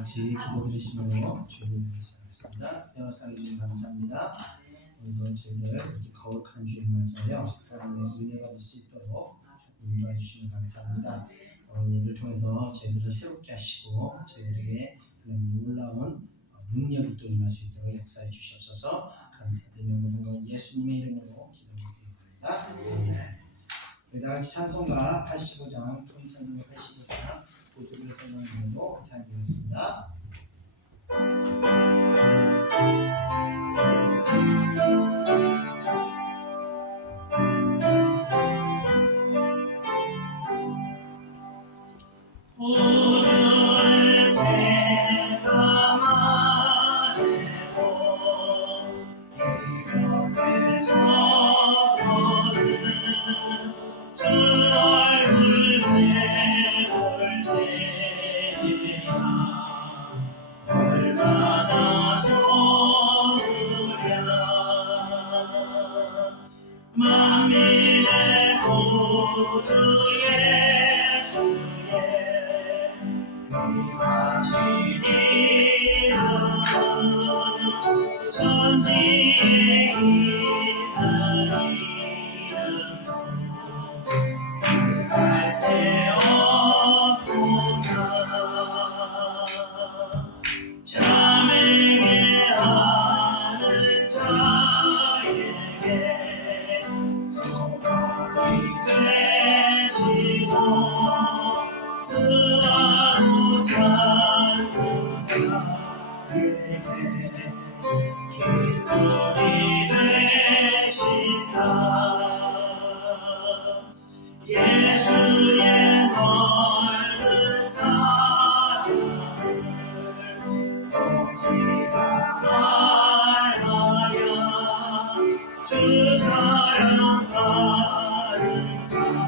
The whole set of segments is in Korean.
같이 기도 드리시므로 주님 시작하겠습니다. 대화 사기 주님 감사합니다. 오늘도 저희들 이렇게 거룩한 주일 맞이하여 하나님의 은혜 받을 수 있도록 인도해 주시면 감사합니다. 오늘 예배를 통해서 저희들을 새롭게 하시고 저희들에게 놀라운 능력이 또 임할 수 있도록 역사해 주시옵소서. 감사드리며 모든 것 예수님의 이름으로 기도드립니다. 아멘. 우리 다 같이 찬송가 85장, 통찬송가 85장 보조를 설명으로 같이 하겠습니다. 보조를 생각하고 이렇게 접어든 주 얼굴 배울 때야 얼마나 좋으랴. 만민의 구주 예수의 귀하신 이름 천지에 있는 이름 중 그할 데 없구나. 자매게 하는 자에게 소망이 되시고 그 하루 찬 그 자에게 기쁨이 되신다. 예수의 넓은 사랑을 오지가 말하랴. 주 사랑하는 사람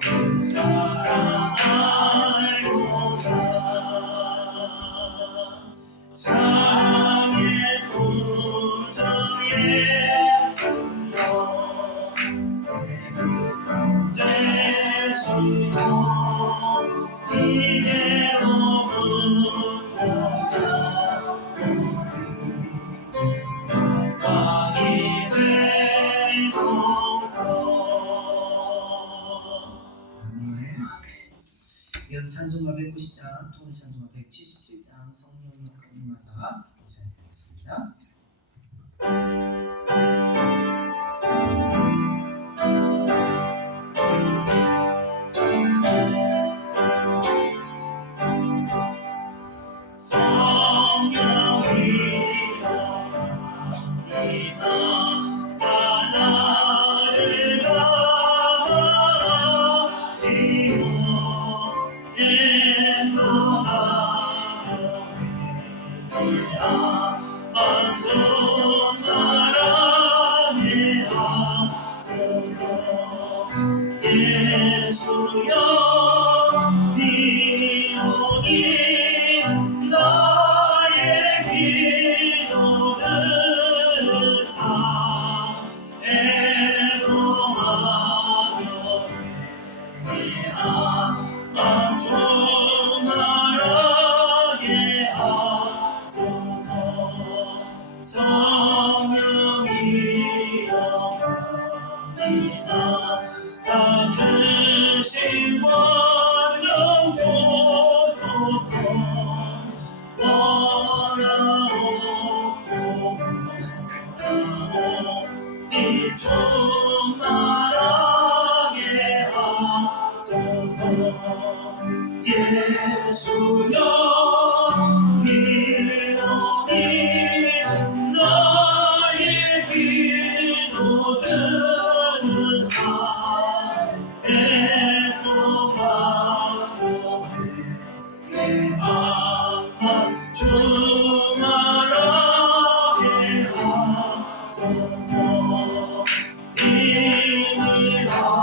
그 사랑 알고자 사랑의 구주 예수여 내 기쁨 되시고 이제로부터 영원히 되소서. 이어서 찬송가 190장, 통일찬송가 177장 성령의 강림하사 찬양하겠습니다. 성령이 영원히나 사나를 가하시고 인도하며 회개하 언주 나라게 하소서. 예수여 비오니 나의 기도 들으사 애도하며 회개하 언주 나라게 하소서. 성령이 영원히나 작으신 권능 주소서. 원하옵고 이 충만하게 하소서. 예수여 기도니 나의 기도 들으사 애통하고 회개하며 충만하게 하소서. 이르라고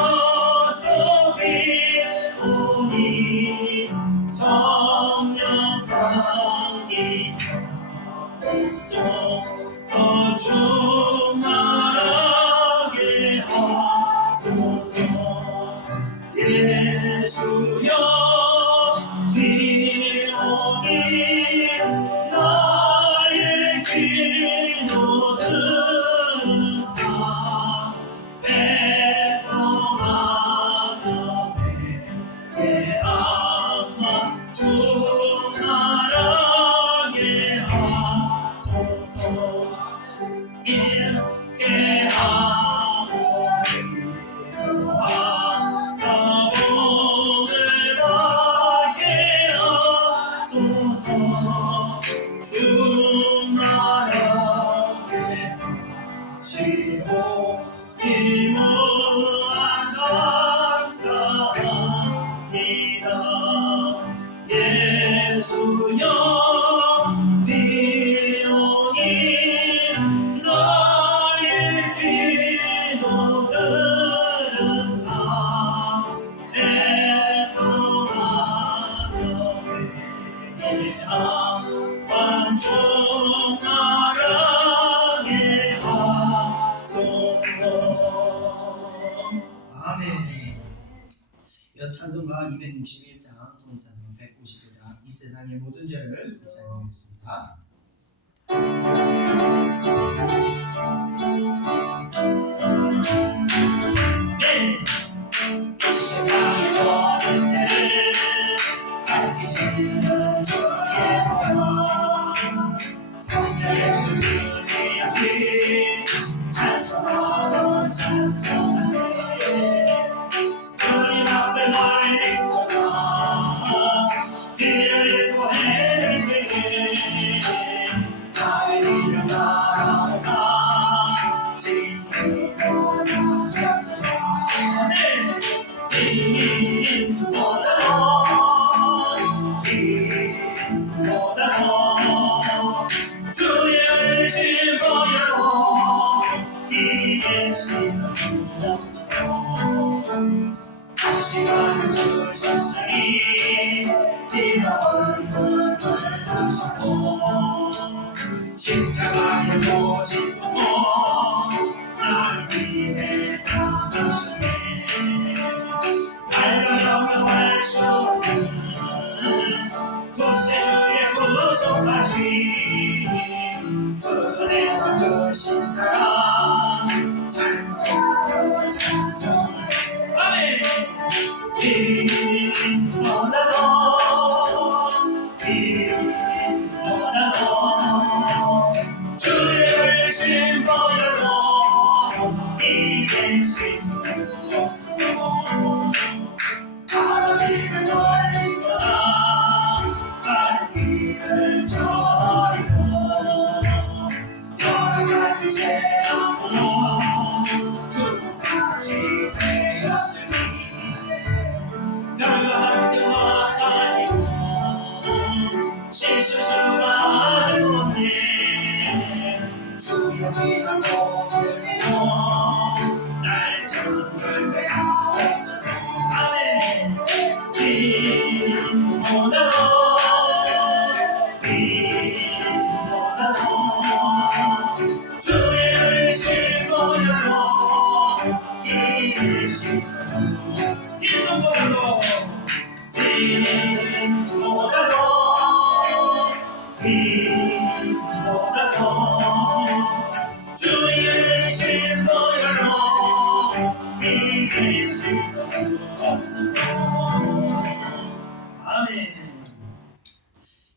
엎드려서 이어서 찬송가 261장, 또 찬송가 151장, 이 세상의 모든 죄를 찬양하겠습니다. 이 세상의 모든 죄를 밝히시는 주의 보혈 성령 예수 그의 피 찬송하고 찬송하세 주님 앞을 멀리 떠나 길을 잃고 해를 되게 나의 길을 따라오사 진리로 나서구나 인보다 더 주의 흘리신 보혈로 이 대신 주옵소서 다시 만드셨으니 네가 얼굴을 드시고 십자가의 모진 보고 나를 위해 당하시네 달려 영영할 수 없는 구세주의 구속하신 은혜와 크신 사랑 찬송하고 찬송하세 아멘 인보다 더 주의 흘리신 보혈로 이 대신 주옵소서 바로 길을 멀리 떠나 빠른 길을 저버리고 여러 가지 죄악으로 죽음까지 되었으니 별과 같은 것 가지고 씻을 수가 아직 없네 주의 위한 보혈로 날 정결케 하옵소서 아멘 인보다 더 주의 흘리신 보혈로 이 대신 인보다 더 주의 흘리신 보혈로 이 대신 주옵소서 아멘.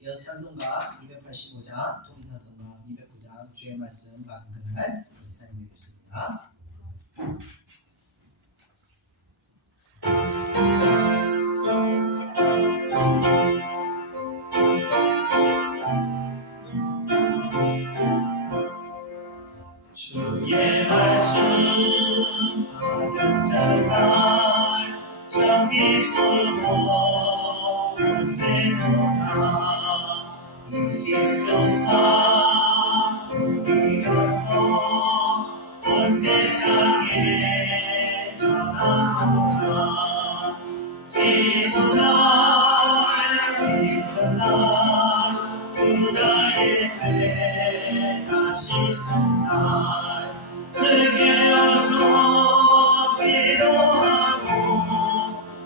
이어서 찬송가 285장, 통일찬송가 209장, 주의 말씀 받은 그날 사용되겠습니다. 주의 말씀 받은 그날 참 기쁘고 은혜로나 이 길로만 우리여서 온 세상에 전하노라 기쁜 날 주 나의 죄 다시 쓴날 늘 깨어서 기도하고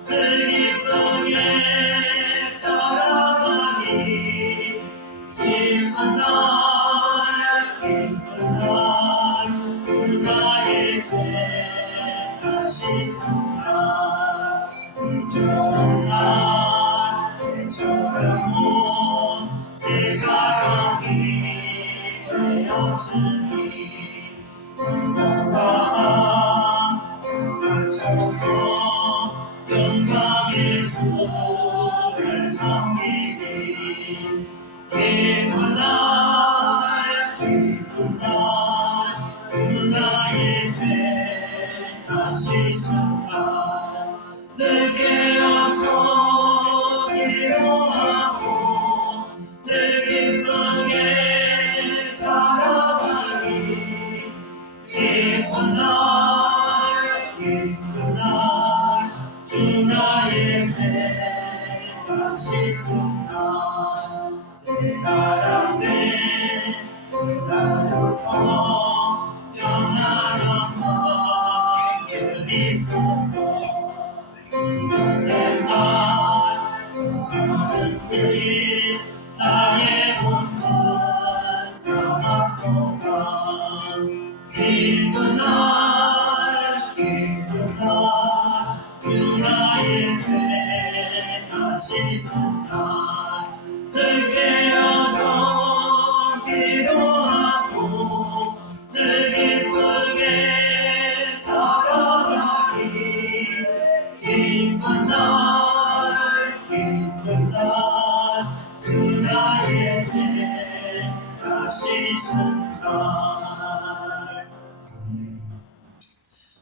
늘 기쁘게 살아가니 기쁜 날 주 나의 죄 다시 쓴날 이 좋은 날 내처럼 온 세상이 되었으니 이모가 맞춰서 영광의 주를 섬기니 기쁜 날 주 나의 죄 다시 쓴날 늘 깨어서 기도하고 늘 기쁘게 살아가니 기쁜 날 주 나의 죄 다시 쓴날 새 사랑된 그날부터 영원한 날 있소서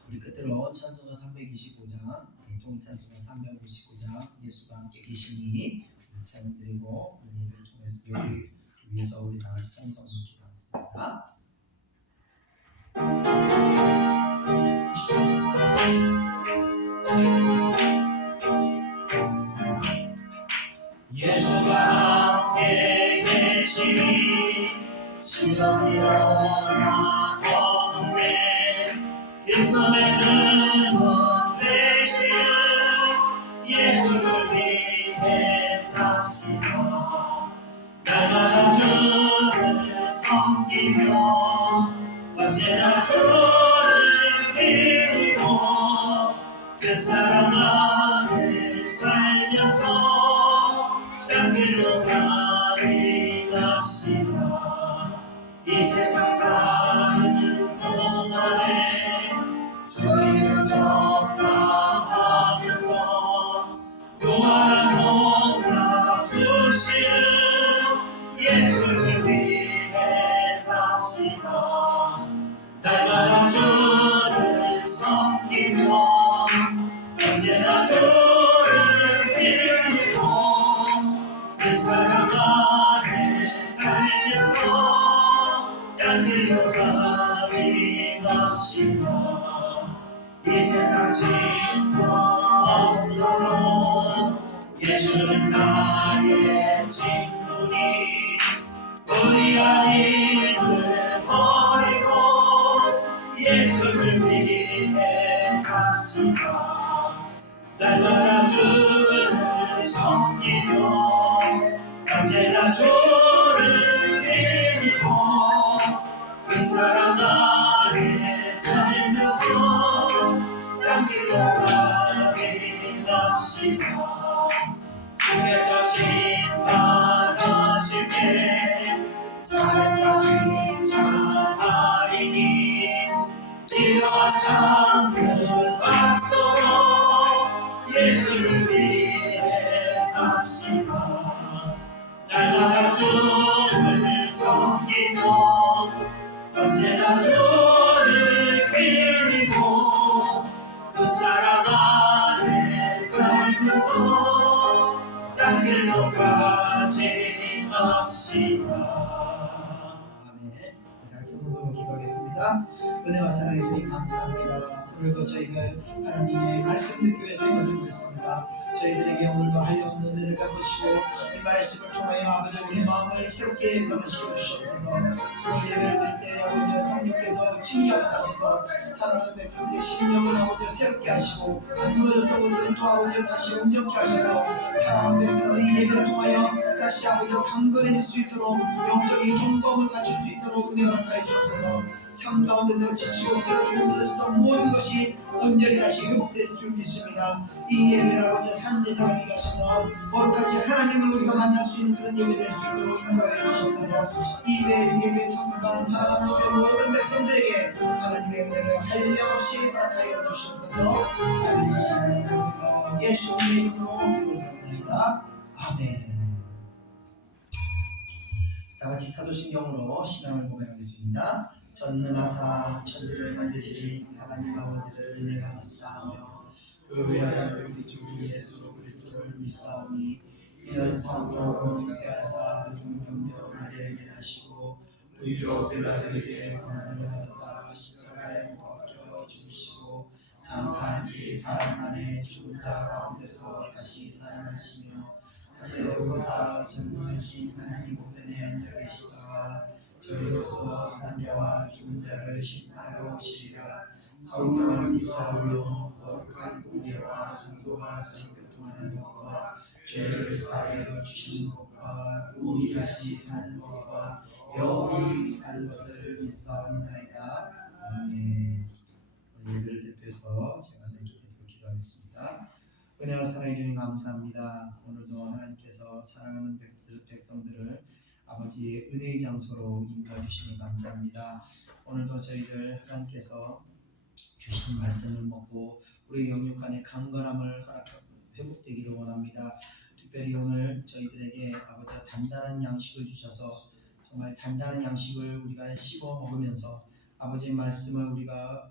우리 끝으로 찬송가 325장, 통찬송가 359장 예수가 함께 계시니 찬양드리고 예배를 통해서 여기 위해서 우리 다 같이 찬송을 기도하겠습니다. 예수가 함께 계시니 시험이 일어나 없네 기쁨의 근원 되시는 예수를 위해 삽시다 날마다 주를 섬기며 언제나 주를 빌고 그 사랑 안에 살면서 딴 길로 가지 맙시다 이 세상 사는 동안에 주 이름 전파하면서 무한한 복락 주시는 예수를 위해 삽시다 날마다 주를 섬기며 언제나 주를 빌고 그 사랑 안에 살면서 딴 길로 가지 맙시다 이 세상 친구 없어도 예수는 나의 친구니 우리 아이를 버리고 예수를 위해 삽시다 날마다 주를 섬기며 언제나 주를 빌고 그 사랑 안에 살면서 딴 길로 가지 맙시다 주께서 심판하실 때 사랑과 칭찬하리니 이러한 참그 받도록 예수를 위해 삽시다 날마다 주를 섬기며 언제나 주를 빌고 그 사랑 안에 살면서 딴 길로 가지 맙시다 아멘. 같이 동으로 기도하겠습니다. 은혜와 사랑해 주님 감사합니다. 오늘도 저희들 하나님의 말씀 듣기 위해서 이것을 보였습니다. 저희들에게 오늘도 하려는 은혜를 베푸시고 이 말씀을 통하여 아버지 우리 마음을 새롭게 변화시켜 주시옵소서. 오늘 예배를 드릴 때 아버지 성령께서 친히 역사하셔서 사랑하는 백성들의 심령을 아버지 새롭게 하시고 무너졌던 분들은 또 아버지 다시 온전케 하셔서 사랑하는 백성들이 예배를 통하여 다시 아버지 강건해질 수 있도록 영적인 경험을 갖출 수 있도록 은혜 허락하여 주옵소서. 삶 가운데서 지치고 쓰러지고 무너졌던 모든 것이 온전히 다시 회복될 줄 믿습니다. 이 예배를 아버지 산제사가 되게 하셔서 거룩하지 하나님을 우리가 만날 수 있는 그런 예배 될 수 있도록 인도하여 주옵소서. 이 예배에 참석한 사랑하는 주의 모든 백성들에게 하나님의 은혜를 한량없이 허락하여 주옵소서. 예수님의 이름으로 기도드립니다. 아멘. 다같이 사도신경으로 신앙을 고백하겠습니다. 전능하사 천지를 만드신 하나님 아버지를 내가 믿사오며 그 외아들 우리 주 예수 그리스도를 믿사오니 이는 성도 잉태하사 동정녀 마리아에게 나시고 의로 빌라도에게 고난을 받아사 십자가에 못 박혀 죽으시고 장사한 지 사흘 만에 죽은 자 가운데서 다시 살아나시며 하늘에 오르사 전능하신 하나님 우편에 앉아 계시다가 저리로서 사는 자와 죽은 자를 심판하러 오시리라. 성령을 믿사오며 거룩한 공예와 성도가 서로 교통하는 것과 죄를 사하여 주시는 것과 우리 다시 사는 것과 영원히 사는 것을 믿사옵나이다. 아멘. 예배를 대표해서 제가 내기 대표 기도하겠습니다. 은혜와 사랑해 주님 감사합니다. 오늘도 하나님께서 사랑하는 백성들을 아버지의 은혜의 장소로 인도해 주시니 감사합니다. 오늘도 저희들 하나님께서 주신 말씀을 먹고 우리 영육 간의 강건함을 회복되기를 원합니다. 특별히 오늘 저희들에게 아버지가 단단한 양식을 주셔서 정말 단단한 양식을 우리가 씹어 먹으면서 아버지의 말씀을 우리가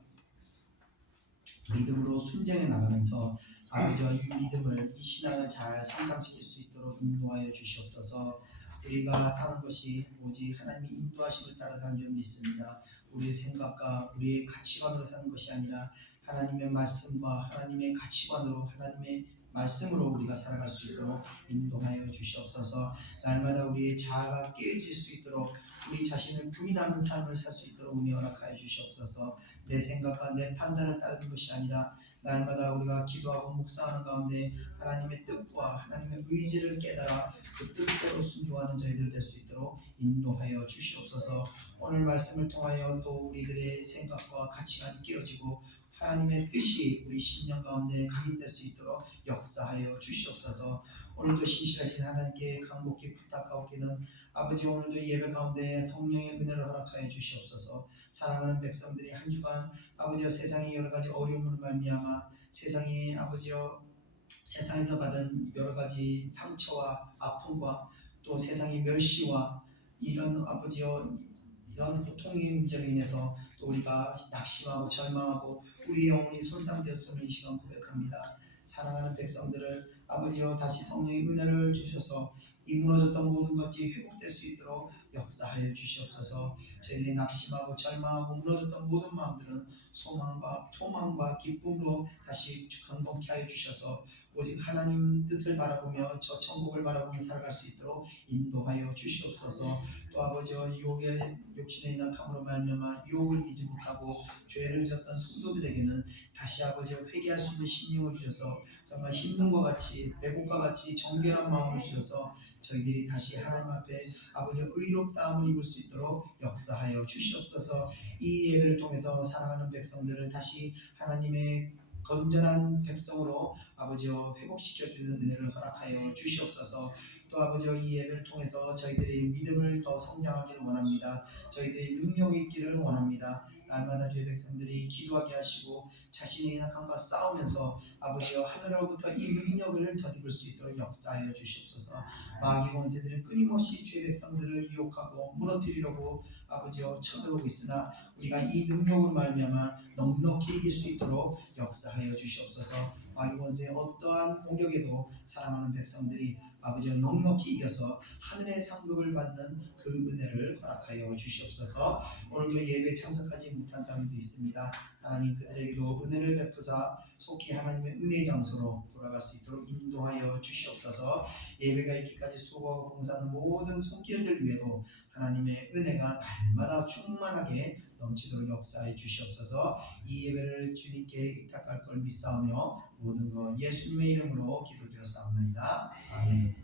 믿음으로 순정해 나가면서 아버지와 이 믿음을 이 신앙을 잘 성장시킬 수 있도록 인도하여 주시옵소서. 우리가 사는 것이 오직 하나님의 인도하심을 따라 사는 줄 믿습니다. 우리의 생각과 우리의 가치관으로 사는 것이 아니라 하나님의 말씀과 하나님의 가치관으로 하나님의 말씀으로 우리가 살아갈 수 있도록 인도하여 주시옵소서. 날마다 우리의 자아가 깨어질 수 있도록 우리 자신을 부인하는 삶을 살 수 있도록 은혜 허락하여 주시옵소서. 내 생각과 내 판단을 따르는 것이 아니라 날마다 우리가 기도하고 묵상하는 가운데 하나님의 뜻과 하나님의 의지를 깨달아 그 뜻대로 순종하는 저희들 될 수 있도록 인도하여 주시옵소서. 오늘 말씀을 통하여 또 우리들의 생각과 가치관이 깨어지고 하나님의 뜻이 우리 신령 가운데 각인될 수 있도록 역사하여 주시옵소서. 오늘도 신실하신 하나님께 간곡히 부탁하옵기는 아버지, 오늘도 예배 가운데 성령의 은혜를 허락하여 주시옵소서. 사랑하는 백성들이 한 주간 아버지여 세상의 여러 가지 어려움으로 말미암아 세상의 아버지여 세상에서 받은 여러 가지 상처와 아픔과 또 세상의 멸시와 이런 아버지여 이런 고통의 문제로 인해서 또 우리가 낙심하고 절망하고 우리의 영혼이 손상되었음을 이 시간 고백합니다. 사랑하는 백성들을 아버지여 다시 성령의 은혜를 주셔서 이 무너졌던 모든 것이 회복될 수 있도록 역사하여 주시옵소서. 저희들이 낙심하고 절망하고 무너졌던 모든 마음들은 소망과 기쁨으로 다시 강동케 하여 주셔서 오직 하나님 뜻을 바라보며 저 천국을 바라보며 살아갈 수 있도록 인도하여 주시옵소서. 또 아버지여 유혹의 욕심에 인악함으로 말미암아 유혹을 이기지 못하고 죄를 졌던 성도들에게는 다시 아버지여 회개할 수 있는 심령을 주셔서 정말 힘든 것 같이 배고과 같이 정결한 마음을 주셔서 저희들이 다시 하나님 앞에 아버지의 의롭다함을 입을 수 있도록 역사하여 주시옵소서. 이 예배를 통해서 사랑하는 백성들을 다시 하나님의 건전한 백성으로 아버지여 회복시켜주는 은혜를 허락하여 주시옵소서. 또 아버지여 이 예배를 통해서 저희들이 믿음을 더 성장하기를 원합니다. 저희들이 능력이 있기를 원합니다. 날마다 주의 백성들이 기도하게 하시고 자신의 약함과 싸우면서 아버지여 하늘로부터 이 능력을 덧입을 수 있도록 역사하여 주시옵소서. 마귀 권세들은 끊임없이 주의 백성들을 유혹하고 무너뜨리려고 아버지여 쳐들어오고 있으나 우리가 이 능력으로 말미암아 넉넉히 이길 수 있도록 역사하여 주시옵소서. 마귀 권세의 어떠한 공격에도 사랑하는 백성들이 아버지여 넉넉히 이겨서 하늘의 상급을 받는 그 은혜를 허락하여 주시옵소서. 오늘도 예배에 참석하지 못한 사람도 있습니다. 하나님 그들에게도 은혜를 베푸사 속히 하나님의 은혜의 장소로 돌아갈 수 있도록 인도하여 주시옵소서. 예배가 있기까지 수고하고 봉사하는 모든 손길들 위에도 하나님의 은혜가 날마다 충만하게 넘치도록 역사해 주시옵소서. 이 예배를 주님께 의탁할 걸 믿사오며 모든 것 예수님의 이름으로 기도드렸사옵나이다. 아멘.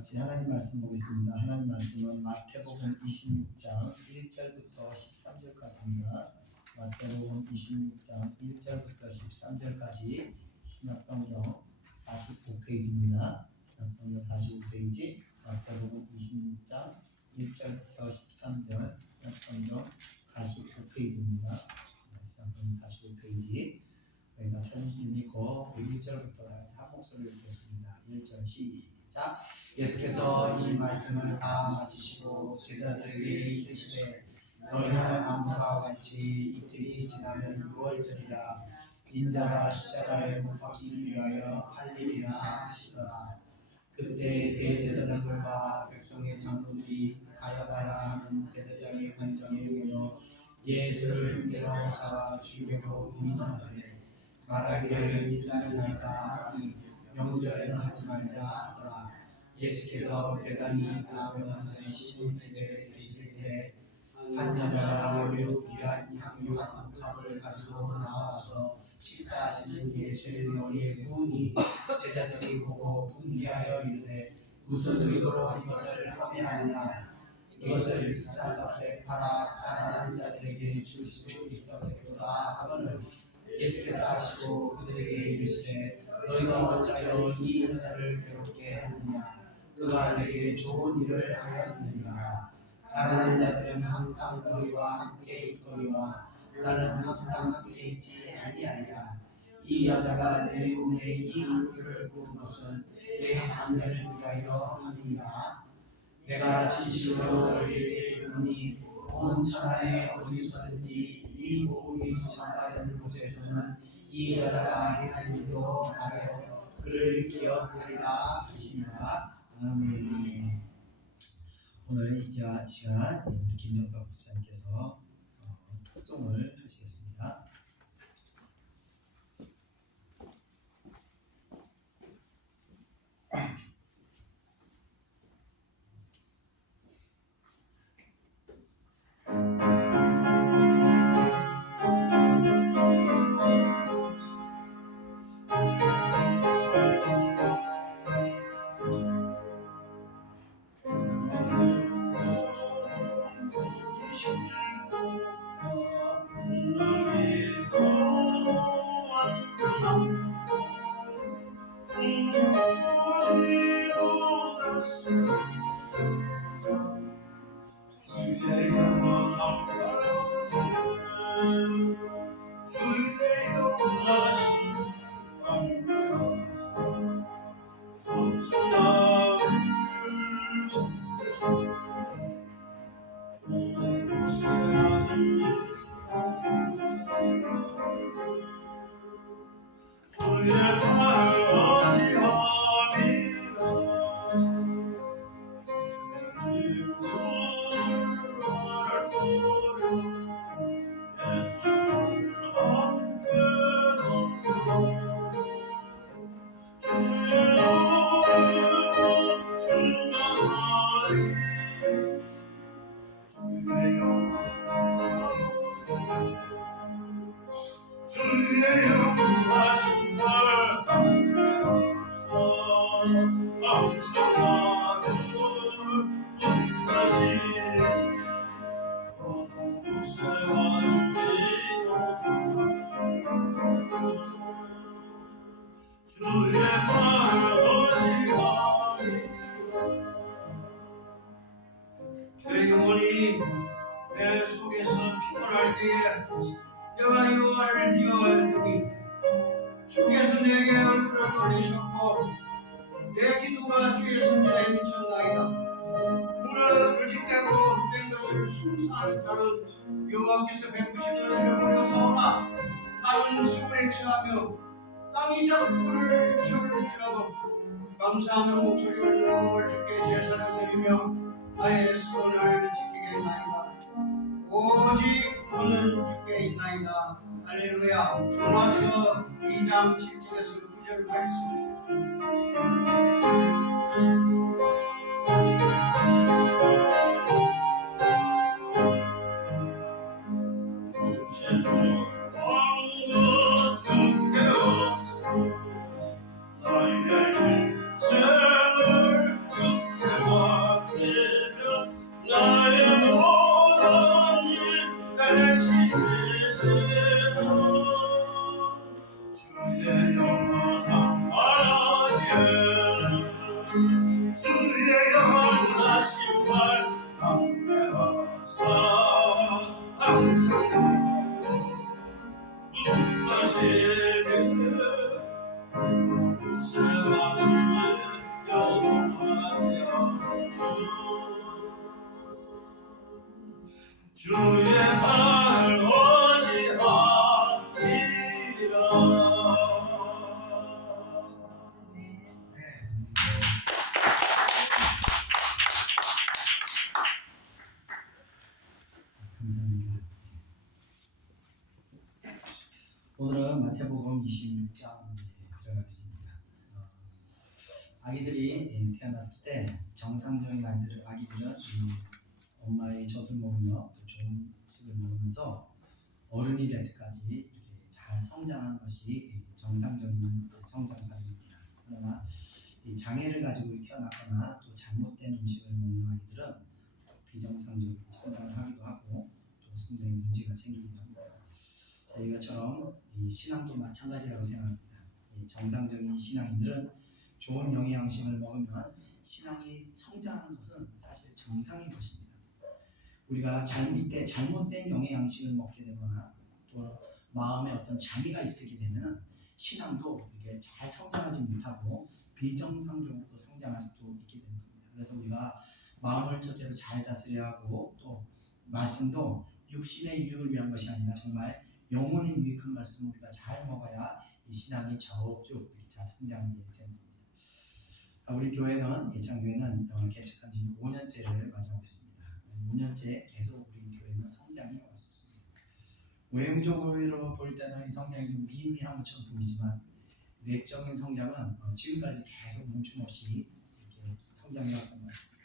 같이 하나님 말씀 보겠습니다. 하나님 말씀은 마태복음 26장 1절부터 13절까지입니다. 마태복음 26장 1절부터 13절까지 신약성경 45페이지입니다. 신약성경 45페이지 마태복음 26장 1절부터 13절 신약성경 45페이지입니다. 신약성경 45페이지 저희가 찾으시면 있고 1절부터 한 목소리로 읽겠습니다. 1절 시작. 예수께서 이 말씀을 다 마치시고 제자들에게 이르시되 너희는 안무와 같이 이틀이 지나면 6월절이라 인자가 십자가에 못 박히기 위하여 팔리리라 하시더라. 그때 대제사장들과 백성의 장로들이 가야바라 하는 대제사장의 관정에 모여 예수를 흉내로 잡아 죽이려고 의논하되 말하기를 밀라는 날까 하니 명절에는 하지 말자 하더라. 예수께서 베다니 나병 환자의 시신집에 계실 때 한 여자가 매우 귀한 향유 한 컵을 가지고 나와서 식사하시는 예수의 머리에 부으니 제자들이 보고 분개하여 이르되 무슨 의도로 이것을 하게 하느냐. 이것을 비싼 값에 팔아 가난한 자들에게 줄 수 있었겠도다 하거늘 예수께서 하시고 그들에게 이르시되 너희가 어찌하여 이 여자를 괴롭게 하느냐? 그가 내게 좋은 일을 하였느니라. 가난한 자들은 항상 너희와 함께 있거니와 나는 항상 함께 있지 아니하리라. 이 여자가 내 몸에 이 향기를 부은 것은 내 장례를 위하여 함이니라. 내가 진실로 너희에게 이르노니 온 천하에 어디서든지 이 복음이 전파되는 곳에서는 이 여자가 행한 일도 말하여 그를 기억하리라 하시니라. 아멘. 오늘 이 시간 우리 김정석 집사님께서 특송을 하시겠습니다. 내 영혼이 내 속에서 피곤할 때에 내가 여호와를 기억하였더니 주께서 내게 얼굴을 돌리셨고 내 기도가 주의 성전에 미쳤나이다. 무릇 거짓되고 헛된 것을 숭상하는 자는 여호와께서 베푸신 은혜를 버려서오나 나는 수고에 처하며 땅이 잡고를 쳐올지라도 감사하는 목소리를 늘 주께 제사를 드리며 나의 소원을 지키겠나이다. 오직 너는 주께 있나이다. 할렐루야. 로마서 2장 7절에서 9절 말씀. 주의 말 오지 아니라. 감사합니다. 오늘은 마태복음 26장 들어가겠습니다. 아기들이 태어났을 때 정상적인 아기들은 엄마의 젖을 먹으며 또 좋은 음식을 먹으면서 어른이 될 때까지 이렇게 잘 성장하는 것이 정상적인 성장 과정입니다. 그러나 이 장애를 가지고 태어났거나 또 잘못된 음식을 먹는 아기들은 비정상적인 성장을 하기도 하고 또 성장에 문제가 생기기도 합니다. 자, 이것처럼 이 신앙도 마찬가지라고 생각합니다. 이 정상적인 신앙인들은 좋은 영양식을 먹으면 신앙이 성장하는 것은 사실 정상인 것입니다. 우리가 잘못된 영양식을 먹게 되거나 또 마음에 어떤 장애가 있게 되면 신앙도 이렇게 잘 성장하지 못하고 비정상적으로 또 성장할 수도 있게 되는 겁니다. 그래서 우리가 마음을 첫째로 잘 다스려야 하고 또 말씀도 육신의 유익을 위한 것이 아니라 정말 영혼의 유익한 말씀을 우리가 잘 먹어야 이 신앙이 적극적으로 잘 성장하게 되는 겁니다. 우리 교회는 예창교회는 개척한 지 5년째를 맞이하고 있습니다. 5년째 계속 우리 교회는 성장해 왔었습니다. 외형적으로 볼 때는 이 성장이 좀 미미한 것처럼 보이지만 내적인 성장은 지금까지 계속 멈춤없이 이렇게 성장해 왔던 것 같습니다.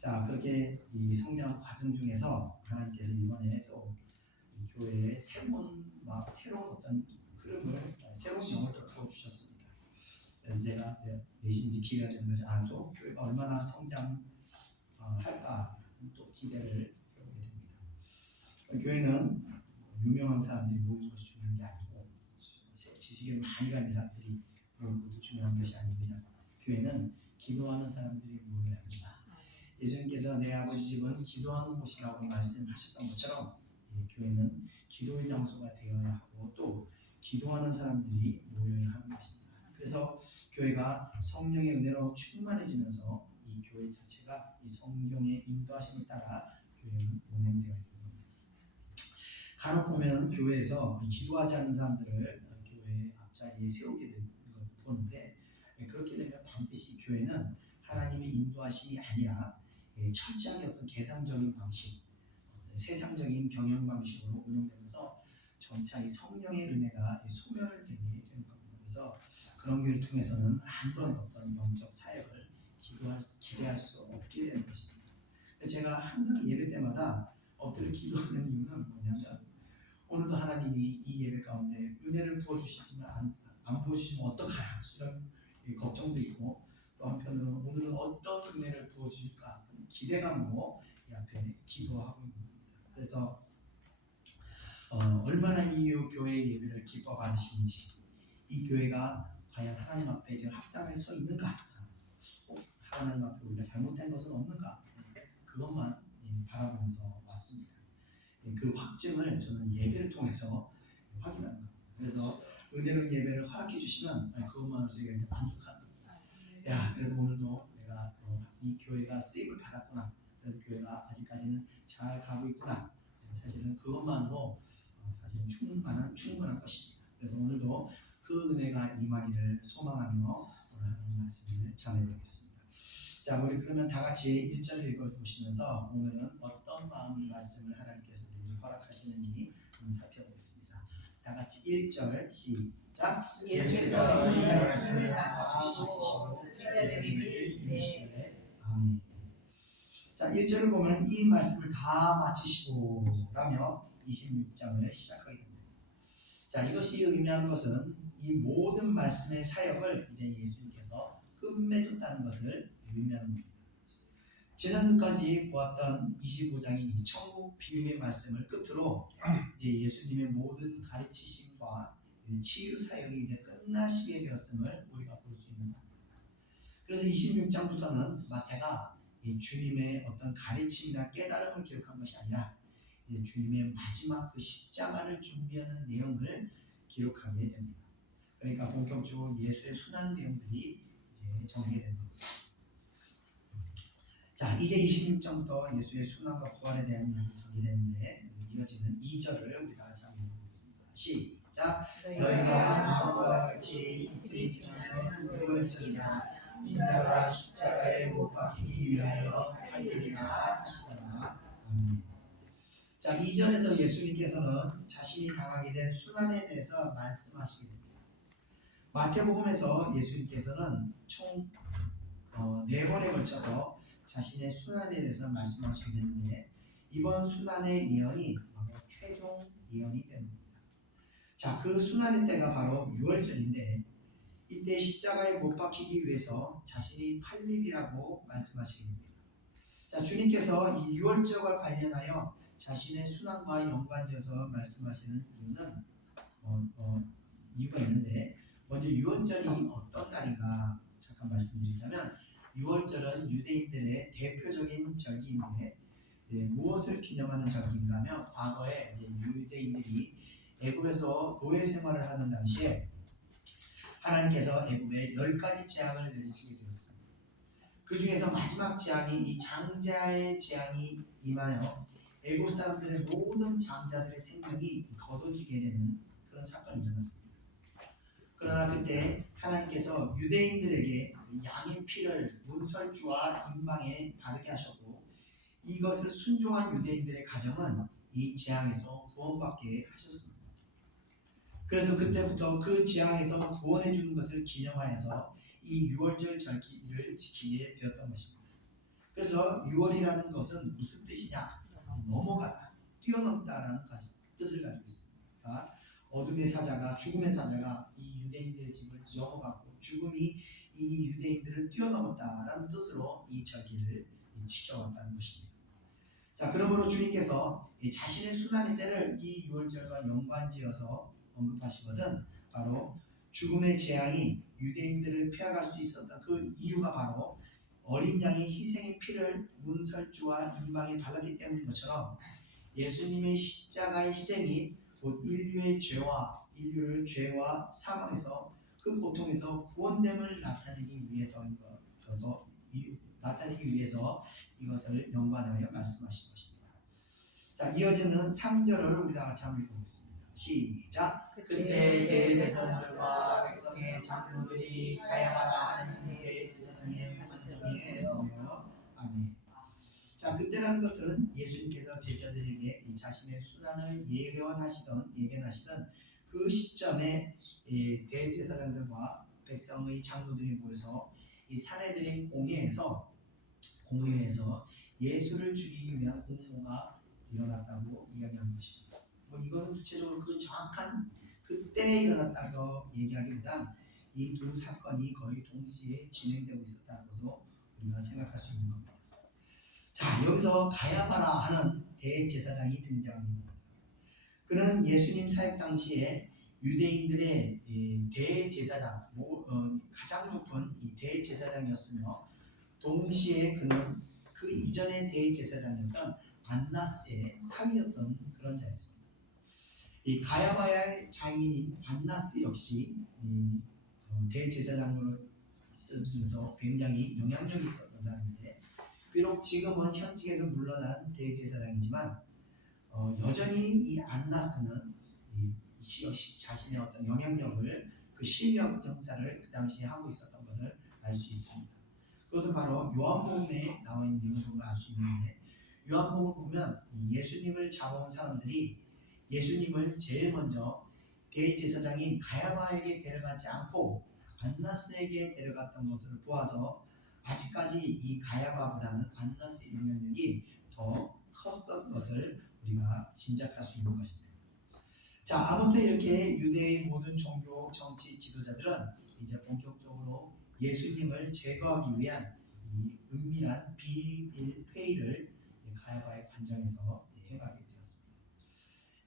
자, 그렇게 이 성장 과정 중에서 하나님께서 이번에 또 이 교회에 새로운 어떤 흐름을, 새로운 영을 또 부어주셨습니다. 그래서 제가 내심 기회가 되는 것이 또 교회가 얼마나 성장할까 또 기대를 해보게 됩니다. 교회는 유명한 사람들이 모이는 것이 중요한 게 아니고 지식에 많이 가는 사람들이 모이는 것도 중요한 것이 아니거든요. 교회는 기도하는 사람들이 모여야 합니다. 예수님께서 내 아버지 집은 기도하는 곳이라고 말씀하셨던 것처럼 교회는 기도의 장소가 되어야 하고 또 기도하는 사람들이 모여야 하는 것입니다. 그래서 교회가 성령의 은혜로 충만해지면서 이 교회 자체가 이 성경의 인도하심을 따라 교회는 운행되어 있는 겁니다. 간혹 보면 교회에서 기도하지 않는 사람들을 교회 앞자리에 세우게 되는 것을 보는데 그렇게 되면 반드시 교회는 하나님의 인도하심이 아니라 철저하게 어떤 계산적인 방식, 세상적인 경영 방식으로 운영되면서 점차 이 성령의 은혜가 소멸되게 되는 겁니다. 그래서 그런 교회를 통해서는 아무런 어떤 영적 사역을 기대할 수 없게 되는 것입니다. 제가 항상 예배 때마다 엎드려 기도하는 이유는 뭐냐면 오늘도 하나님이 이 예배 가운데 은혜를 부어주시지만 안 부어주시면 어떡하나 이런 걱정도 있고 또 한편으로는 오늘은 어떤 은혜를 부어주실까 기대감으로 이 앞에 기도하고 있는 겁니다. 그래서 얼마나 이 교회의 예배를 기뻐 받으시는지 이 교회가 과연 하나님 앞에 지금 합당하게 서 있는가 하나님 앞에 우리가 잘못된 것은 없는가 그것만 바라보면서 왔습니다. 그 확증을 저는 예배를 통해서 확인하는 겁니다. 그래서 은혜로운 예배를 허락해 주시면 그것만으로 저희가 이제 만족하는 겁니다. 야, 그래도 오늘도 내가 이 교회가 쓰임을 받았구나. 그래도 교회가 아직까지는 잘 가고 있구나. 사실은 그것만으로 사실은 충분한 것입니다. 그래서 오늘도 그 은혜가 임하기를 소망하며 오늘 하나님 말씀을 전해드리겠습니다. 자, 우리 그러면 다 같이 1절을 읽어보시면서 오늘은 어떤 마음의 말씀을 하나님께서 우리에게 허락하시는지 한번 살펴보겠습니다. 다 같이 1절 시작. 예수께서 이 말씀을 마치시고 제자들이 이르시되 아멘. 자, 1절을 보면 이 말씀을 다 마치시고 라며 26장을 시작하게 됩니다. 자, 이것이 의미하는 것은 이 모든 말씀의 사역을 이제 예수님께서 끝맺었다는 것을 의미하는 겁니다. 지난주까지 보았던 25장의 이 천국 비유의 말씀을 끝으로 이제 예수님의 모든 가르치심과 치유 사역이 이제 끝나시게 되었음을 우리가 볼 수 있는 겁니다. 그래서 26장부터는 마태가 이 주님의 어떤 가르침이나 깨달음을 기록한 것이 아니라 이제 주님의 마지막 그 십자가를 준비하는 내용을 기록하게 됩니다. 그러니까 본격적으로 예수의 순환 내용들이 이제 전개됩니다. 자, 이제 26장부터 예수의 순환과 부활에 대한 이야기가 전개되는데 이어지는 2절을 우리 다 같이 한번 읽어보겠습니다. 시작. 너희가 마음과 같이 이틀이 지나면 유월절이나 인자가 십자가에 못 박히기 위하여 팔리리라 하시더라. 아멘. 자, 2절에서 예수님께서는 자신이 당하게 된 순환에 대해서 말씀하시게 됩니다. 마태복음에서 예수님께서는 총 4번에 걸쳐서 자신의 순환에 대해서 말씀하시게 되는데 이번 순환의 예언이 바로 최종 예언이 됩니다. 자, 그 순환의 때가 바로 유월절인데 이때 십자가에 못 박히기 위해서 자신이 팔리리라고 말씀하시게 됩니다. 자, 주님께서 이 유월절과 관련하여 자신의 순환과 연관지어서 말씀하시는 이유는 이유가 있는데 먼저 유월절이 어떤 날인가 잠깐 말씀드리자면 유월절은 유대인들의 대표적인 절기인데 무엇을 기념하는 절기인가 하면 과거에 이제 유대인들이 애굽에서 노예 생활을 하는 당시에 하나님께서 애굽에 10가지 재앙을 내리시게 되었습니다. 그 중에서 마지막 재앙이 이 장자의 재앙이 임하여 애굽 사람들의 모든 장자들의 생명이 거둬지게 되는 그런 사건이 일어났습니다. 그러나 그때 하나님께서 유대인들에게 양의 피를 문설주와 임방에 바르게 하셨고 이것을 순종한 유대인들의 가정은 이 재앙에서 구원받게 하셨습니다. 그래서 그때부터 그 재앙에서 구원해 주는 것을 기념하여서 이 유월절 절기를 지키게 되었던 것입니다. 그래서 유월이라는 것은 무슨 뜻이냐? 넘어가다, 뛰어넘다라는 뜻을 가지고 있습니다. 어둠의 사자가 죽음의 사자가 이 유대인들의 집을 넘어갔고 죽음이 이 유대인들을 뛰어넘었다라는 뜻으로 이 절기를 지켜왔다는 것입니다. 자, 그러므로 주님께서 자신의 수난의 때를 이 유월절과 연관지어서 언급하신 것은 바로 죽음의 재앙이 유대인들을 피해갈 수 있었던 그 이유가 바로 어린 양의 희생의 피를 문설주와 임방에 발랐기 때문인 것처럼 예수님의 십자가의 희생이 곧 인류의 인류를 죄와 사망에서 그 고통에서 구원됨을 나타내기 위해서 이것을 연관하여 말씀하신 것입니다. 자, 이어지는 3절을 우리 다 같이 한번 읽어보겠습니다. 시작. 그때 대제사장들과 백성의 장로들이 가야바라 하는 대제사장의 관정에 모여 아멘. 자, 그때라는 것은 예수님께서 제자들에게 이 자신의 수난을 예견하시던 그 시점에 대제사장들과 백성의 장로들이 모여서 이 사내들의 공회에서 예수를 죽이기 위한 공모가 일어났다고 이야기한 것입니다. 이것은 구체적으로 그 정확한 그때 일어났다고 얘기하기보다 이 두 사건이 거의 동시에 진행되고 있었다고 우리가 생각할 수 있는 겁니다. 자, 여기서 가야바라 하는 대제사장이 등장합니다. 그는 예수님 사역 당시에 유대인들의 대제사장, 가장 높은 이 대제사장이었으며 동시에 그는 그 이전의 대제사장이었던 안나스의 사위였던 그런 자였습니다. 이 가야바의 장인인 안나스 역시 대제사장으로 있으면서 굉장히 영향력이 있었던 사람인데 비록 지금은 현직에서 물러난 대제사장이지만 여전히 이 안나스는 역시 자신의 어떤 영향력을 그 실력 영사를 그 당시에 하고 있었던 것을 알 수 있습니다. 그것은 바로 요한복음에 나와 있는 내용을 알 수 있는데 요한복음을 보면 예수님을 잡아온 사람들이 예수님을 제일 먼저 대제사장인 가야바에게 데려가지 않고 안나스에게 데려갔던 것을 보아서 아직까지 이 가야바보다는 안나스의 영향력이 더 컸던 것을 우리가 짐작할 수 있는 것입니다. 자, 아무튼 이렇게 유대의 모든 종교, 정치 지도자들은 이제 본격적으로 예수님을 제거하기 위한 이 은밀한 비밀 회의를 가야바의 관정에서 행하게 되었습니다.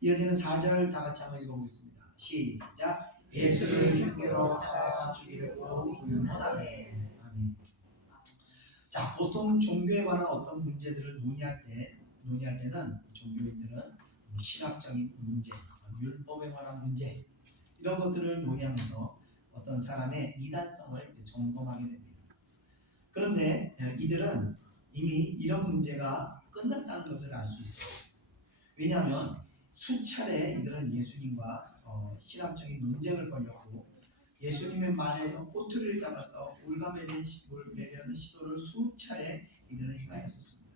이어지는 4절 다 같이 한번 읽어보겠습니다. 시작. 예수를 흉계로 잡아 죽이려고 의논하네. 아멘. 자, 보통 종교에 관한 어떤 문제들을 논의할 때는 종교인들은 신학적인 문제, 율법에 관한 문제 이런 것들을 논의하면서 어떤 사람의 이단성을 점검하게 됩니다. 그런데 이들은 이미 이런 문제가 끝났다는 것을 알 수 있어요. 왜냐하면 수차례 이들은 예수님과 신학적인 논쟁을 벌였고 예수님의 말에서 꼬투리를 잡아서 올가매는 시도를 수차례 이들은 행하였었습니다.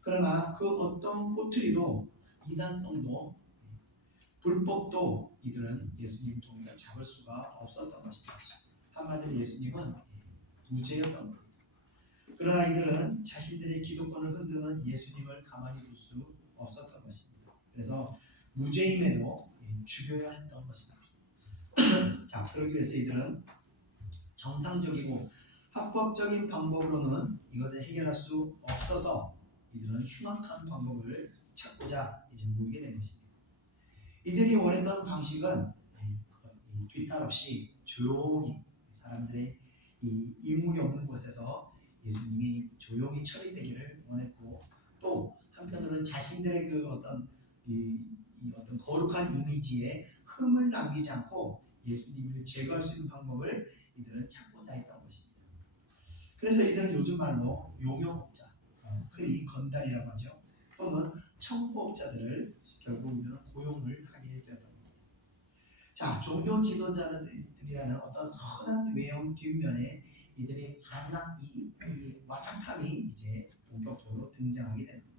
그러나 그 어떤 꼬투리도 이단성도 불법도 이들은 예수님 통해서 잡을 수가 없었던 것입니다. 한마디로 예수님은 무죄였던 겁니다. 그러나 이들은 자신들의 기득권을 흔드는 예수님을 가만히 둘 수 없었던 것입니다. 그래서 무죄임에도 죽여야 했던 것입니다. 자, 그러기 위해서 이들은 정상적이고 합법적인 방법으로는 이것을 해결할 수 없어서 이들은 흉악한 방법을 찾고자 이제 모이게 된 것입니다. 이들이 원했던 방식은 이 뒤탈 없이 조용히 사람들의 이 이목이 없는 곳에서 예수님이 조용히 처리되기를 원했고, 또 한편으로는 자신들의 그 어떤 이 어떤 거룩한 이미지에 흠을 남기지 않고 예수님을 제거할 수 있는 방법을 이들은 찾고자 했던 것입니다. 그래서 이들은 요즘 말로 용역자, 흔히 건달이라고 하죠. 또는 청부업자들을 결국 이들은 고용을 하게 되었던 겁니다. 자, 종교 지도자들이라는 어떤 선한 외형 뒷면에 이들의 완악함이 이제 본격적으로 등장하게 됩니다.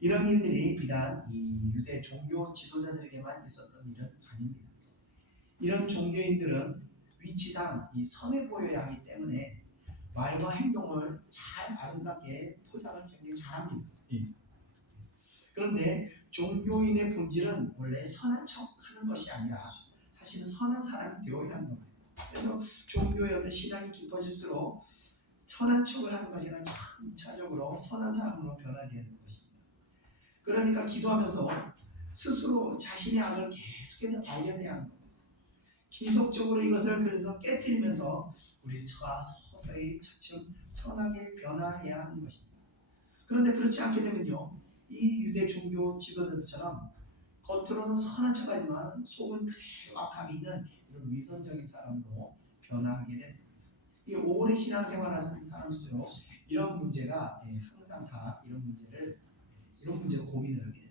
이런 일들이 비단 이 유대 종교 지도자들에게만 있었던 일은 아닙니다. 이런 종교인들은 위치상 이 선해 보여야 하기 때문에 말과 행동을 잘 아름답게 포장을 굉장히 잘합니다. 그런데 종교인의 본질은 원래 선한 척 하는 것이 아니라 사실은 선한 사람이 되어야 하는 겁니다. 그래서 종교의 어떤 신앙이 깊어질수록 선한 척을 하는 것이 아니라 점차적으로 선한 사람으로 변하게 되는 것입니다. 그러니까 기도하면서 스스로 자신의 악을 계속해서 발견해야 하는 겁니다. 계속적으로 이것을 그래서 깨뜨리면서 우리 서서히 차츰 선하게 변화해야 하는 것입니다. 그런데 그렇지 않게 되면요, 이 유대 종교 지도자들처럼 겉으로는 선한 척하지만 속은 그대로 악함이 있는 이런 위선적인 사람으로 변화하게 됩니다. 이 오래 신앙생활하는 사람일수록 이런 문제가 항상 다 이런 문제로 고민을 하게 됩니다.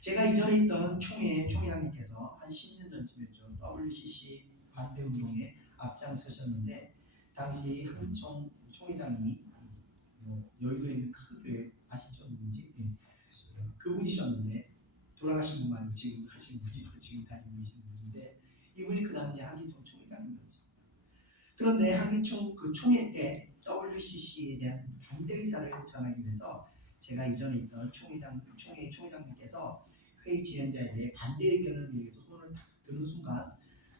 제가 이전에 있던 총회장님께서 한 10년 전쯤이었죠. WCC 반대운동에 앞장서셨는데 당시 한총 총회장이 여의도에 있는 큰 교회 아시죠? 누군지? 그분이셨는데 돌아가신 분 말고 지금 하신 분이 지금 다니고 계신 분인데 이분이 그 당시에 한기총 총회장님이었습니다. 그런데 한기총 그 총회 때 WCC에 대한 반대 의사를 전하기 위해서 제가 이전에 있던 총회장님께서 회의 진행자에게 반대 의견을 위해서 손을 탁 드는 순간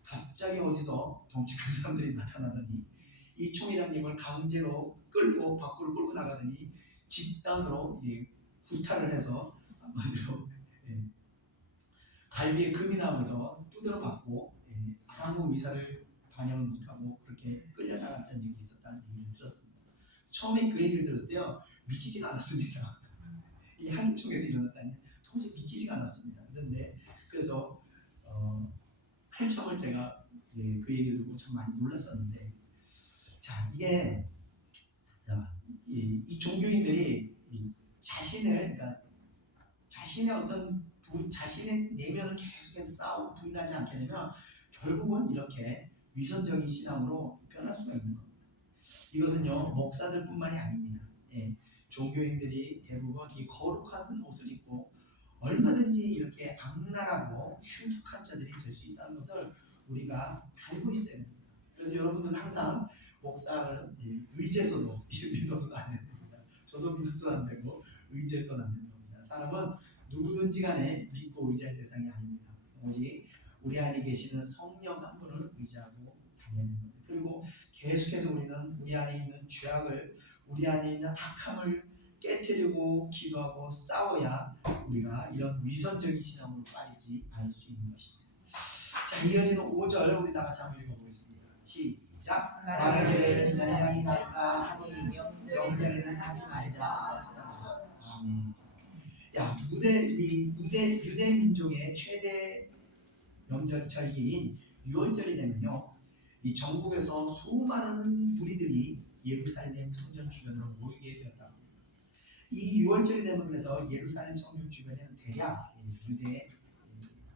갑자기 어디서 덩치 큰 사람들이 나타나더니 이 총회장님을 강제로 밖으로 끌고 나가더니 집단으로 구타를 해서 한마디로 갈비에 금이 나면서 두드려 맞고 아무 의사를 반영을 못하고 그렇게 끌려나갔던 적이 있었다는 얘기를 들었습니다. 처음에 그 얘기를 들었을 때요, 믿기지가 않았습니다. 이 한기총에서 일어났다니 도저히 믿기지가 않았습니다. 그런데 그래서 한참을 제가 그 얘기를 듣고 참 많이 놀랐었는데, 자, 이게 이 종교인들이 그러니까 자신의 어떤 자신의 내면을 계속해서 싸우고 부인하지 않게 되면 결국은 이렇게 위선적인 신앙으로 변할 수가 있는 겁니다. 이것은요, 목사들뿐만이 아닙니다. 종교인들이 대부분 이 거룩한 옷을 입고 얼마든지 이렇게 악랄하고 흉측한 자들이 될 수 있다는 것을 우리가 알고 있어야 됩니다. 그래서 여러분들은 항상 목사를 의지해서도 믿어서는 안 됩니다. 저도 믿어서는 안 되고 의지해서는 안 되는 겁니다. 사람은 누구든지 간에 믿고 의지할 대상이 아닙니다. 오직 우리 안에 계시는 성령 한 분을 의지하고 다녀야 됩니다. 그리고 계속해서 우리는 우리 안에 있는 죄악을, 우리 안에 있는 악함을 깨뜨리고 기도하고 싸워야 우리가 이런 위선적인 신앙으로 빠지지 않을 수 있는 것입니다. 자, 이어지는 5절 우리 다 같이 한번 읽어보겠습니다. 시작. 말하기를 날량이 날까 하더니 명절에는 하지 말자 하더라. 아멘. 야, 유대 민족의 최대 명절인 유월절이 되면요, 이 전국에서 수많은 무리들이 예루살렘 성전 주변으로 모이게 되었다. 이 유월절이 되면 그래서 예루살렘 성전 주변에는 대략 유대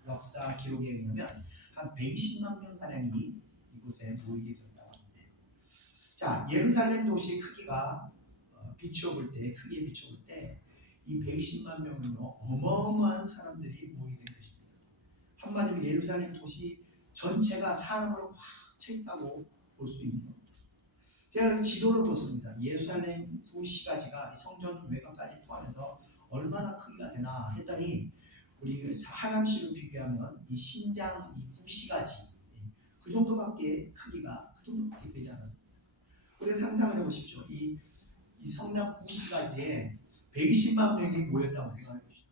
역사 기록에 의하면 한 120만 명 가량이 이곳에 모이게 되었다고 합니다. 자, 예루살렘 도시 크기가 크기에 비추어 볼 때 이 120만 명은요, 어마어마한 사람들이 모이게 된 것입니다. 한마디로 예루살렘 도시 전체가 사람으로 확 차 있다고 볼 수 있는 겁니다. 제가 그래서 지도를 봤습니다. 예루살렘 구시가지가 성전 외곽까지 포함해서 얼마나 크기가 되나 했더니 우리 하남시로 비교하면 이 신장 이 구시가지 그 정도밖에 되지 않았습니다. 우리가 상상을 해보십시오. 이 성남 구시가지에 120만 명이 모였다고 생각해 보십시오.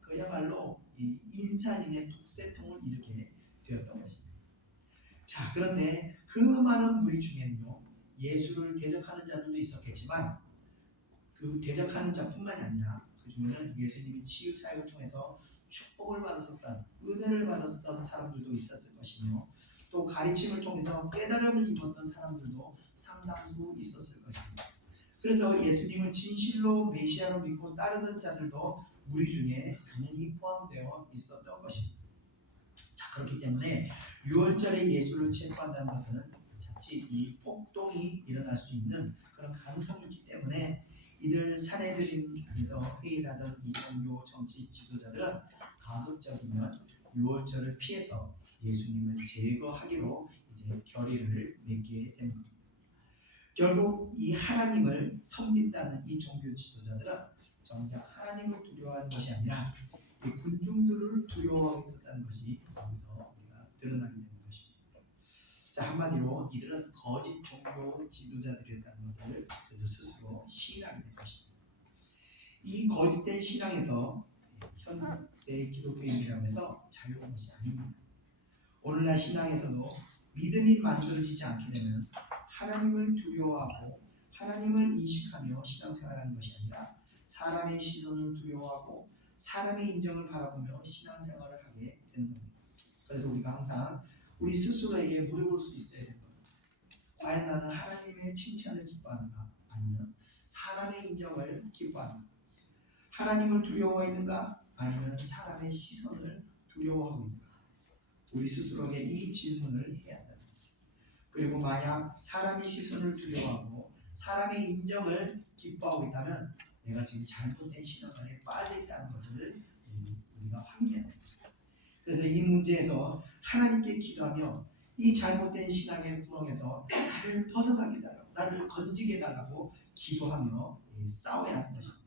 그야말로 이 인산인의 북새통을 이렇게 되었던 것입니다. 자, 그런데 그 많은 무리 중에는요, 예수를 대적하는 자들도 있었겠지만 그 대적하는 자뿐만이 아니라 그 중에는 예수님이 치유 사역을 통해서 축복을 받았었던, 은혜를 받았었던 사람들도 있었을 것이며, 또 가르침을 통해서 깨달음을 입었던 사람들도 상당수 있었을 것입니다. 그래서 예수님을 진실로 메시아로 믿고 따르던 자들도 무리 중에 당연히 포함되어 있었던 것입니다. 자, 그렇기 때문에 6월절에 예수를 체포한다는 것은 자칫 이 폭동이 일어날 수 있는 그런 가능성이 있기 때문에 이들 사내들에서 회의를 하던 이 종교 정치 지도자들은 가급적이면 6월절을 피해서 예수님을 제거하기로 이제 결의를 맺게 된 겁니다. 결국 이 하나님을 섬긴다는 이 종교 지도자들은 정작 하나님을 두려워하는 것이 아니라 이 군중들을 두려워하고 있었다는 것이 여기서 우리가 드러나게 되는 것입니다. 자, 한마디로 이들은 거짓 종교 지도자들이었다는 것을 그들 스스로 시인하게 된 것입니다. 이 거짓된 신앙에서 현대 기독교인이라고 해서 자유로운 것이 아닙니다. 오늘날 신앙에서도 믿음이 만들어지지 않게 되면 하나님을 두려워하고 하나님을 인식하며 신앙생활하는 것이 아니라 사람의 시선을 두려워하고 사람의 인정을 바라보며 신앙생활을 하게 되는 겁니다. 그래서 우리가 항상 우리 스스로에게 물어볼 수 있어야 되는 겁니다. 과연 나는 하나님의 칭찬을 기뻐하는가, 아니면 사람의 인정을 기뻐하는가? 하나님을 두려워하는가, 아니면 사람의 시선을 두려워하고 있는가? 우리 스스로에게 이 질문을 해야 한다. 그리고 만약 사람의 시선을 두려워하고 사람의 인정을 기뻐하고 있다면 내가 지금 잘못된 신앙생활에 빠져 있다는 것을 우리가 확인해야 됩니다. 그래서 이 문제에서 하나님께 기도하며 이 잘못된 신앙의 구렁에서 나를 벗어나게 해달라고, 나를 건지게 해달라고 기도하며 싸워야 하는 것입니다.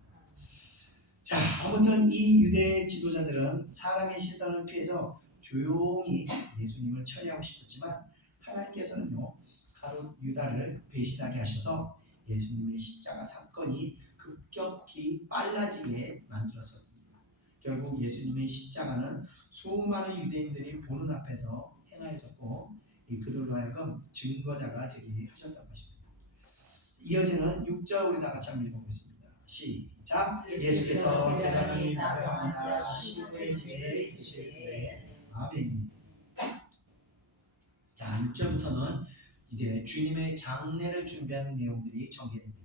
자, 아무튼 이 유대 지도자들은 사람의 시선을 피해서 조용히 예수님을 처리하고 싶었지만 하나님께서는요, 가룟 유다를 배신하게 하셔서 예수님의 십자가 사건이 급격히 빨라지게 만들었었습니다. 결국 예수님의 십자가는 수많은 유대인들이 보는 앞에서 행하여졌고 그들로 하여금 증거자가 되게 하셨던 것입니다. 이어지는 6절 우리 다 같이 한번 읽어보겠습니다. 시작. 예수께서 베다니 나베와 앉아 시므온의 집에 계실 때에 아멘. 자, 6절부터는 이제 주님의 장례를 준비하는 내용들이 전개됩니다.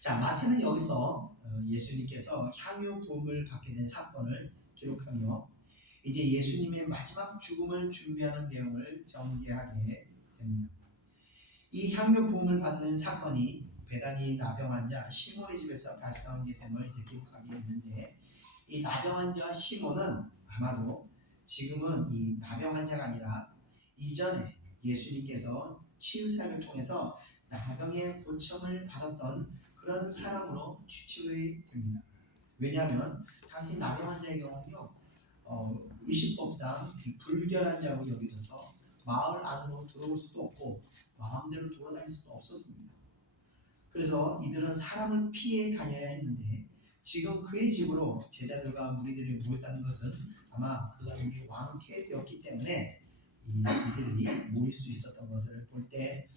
자, 마태는 여기서 예수님께서 향유 부음을 받게 된 사건을 기록하며 이제 예수님의 마지막 죽음을 준비하는 내용을 전개하게 됩니다. 이 향유 부음을 받는 사건이 베다니 나병 환자 시몬의 집에서 발생하게 됨을 이제 기록하게 했는데, 이 나병 환자 시몬은 아마도 지금은 이 나병 환자가 아니라 이전에 예수님께서 치유사를 통해서 나병의 고침을 받았던 그런 사람으로 추측이 됩니다. 왜냐하면 당시 나병 환자의 경우는요, 의식법상 불결한 자로 여겨져서 마을 안으로 들어올 수도 없고 마음대로 돌아다닐 수도 없었습니다. 그래서 이들은 사람을 피해 다녀야 했는데 지금 그의 집으로 제자들과 무리들이 모였다는 것은 아마 그가 이미 완쾌되었기 때문에 이들이 모일 수 있었던 것을 볼 때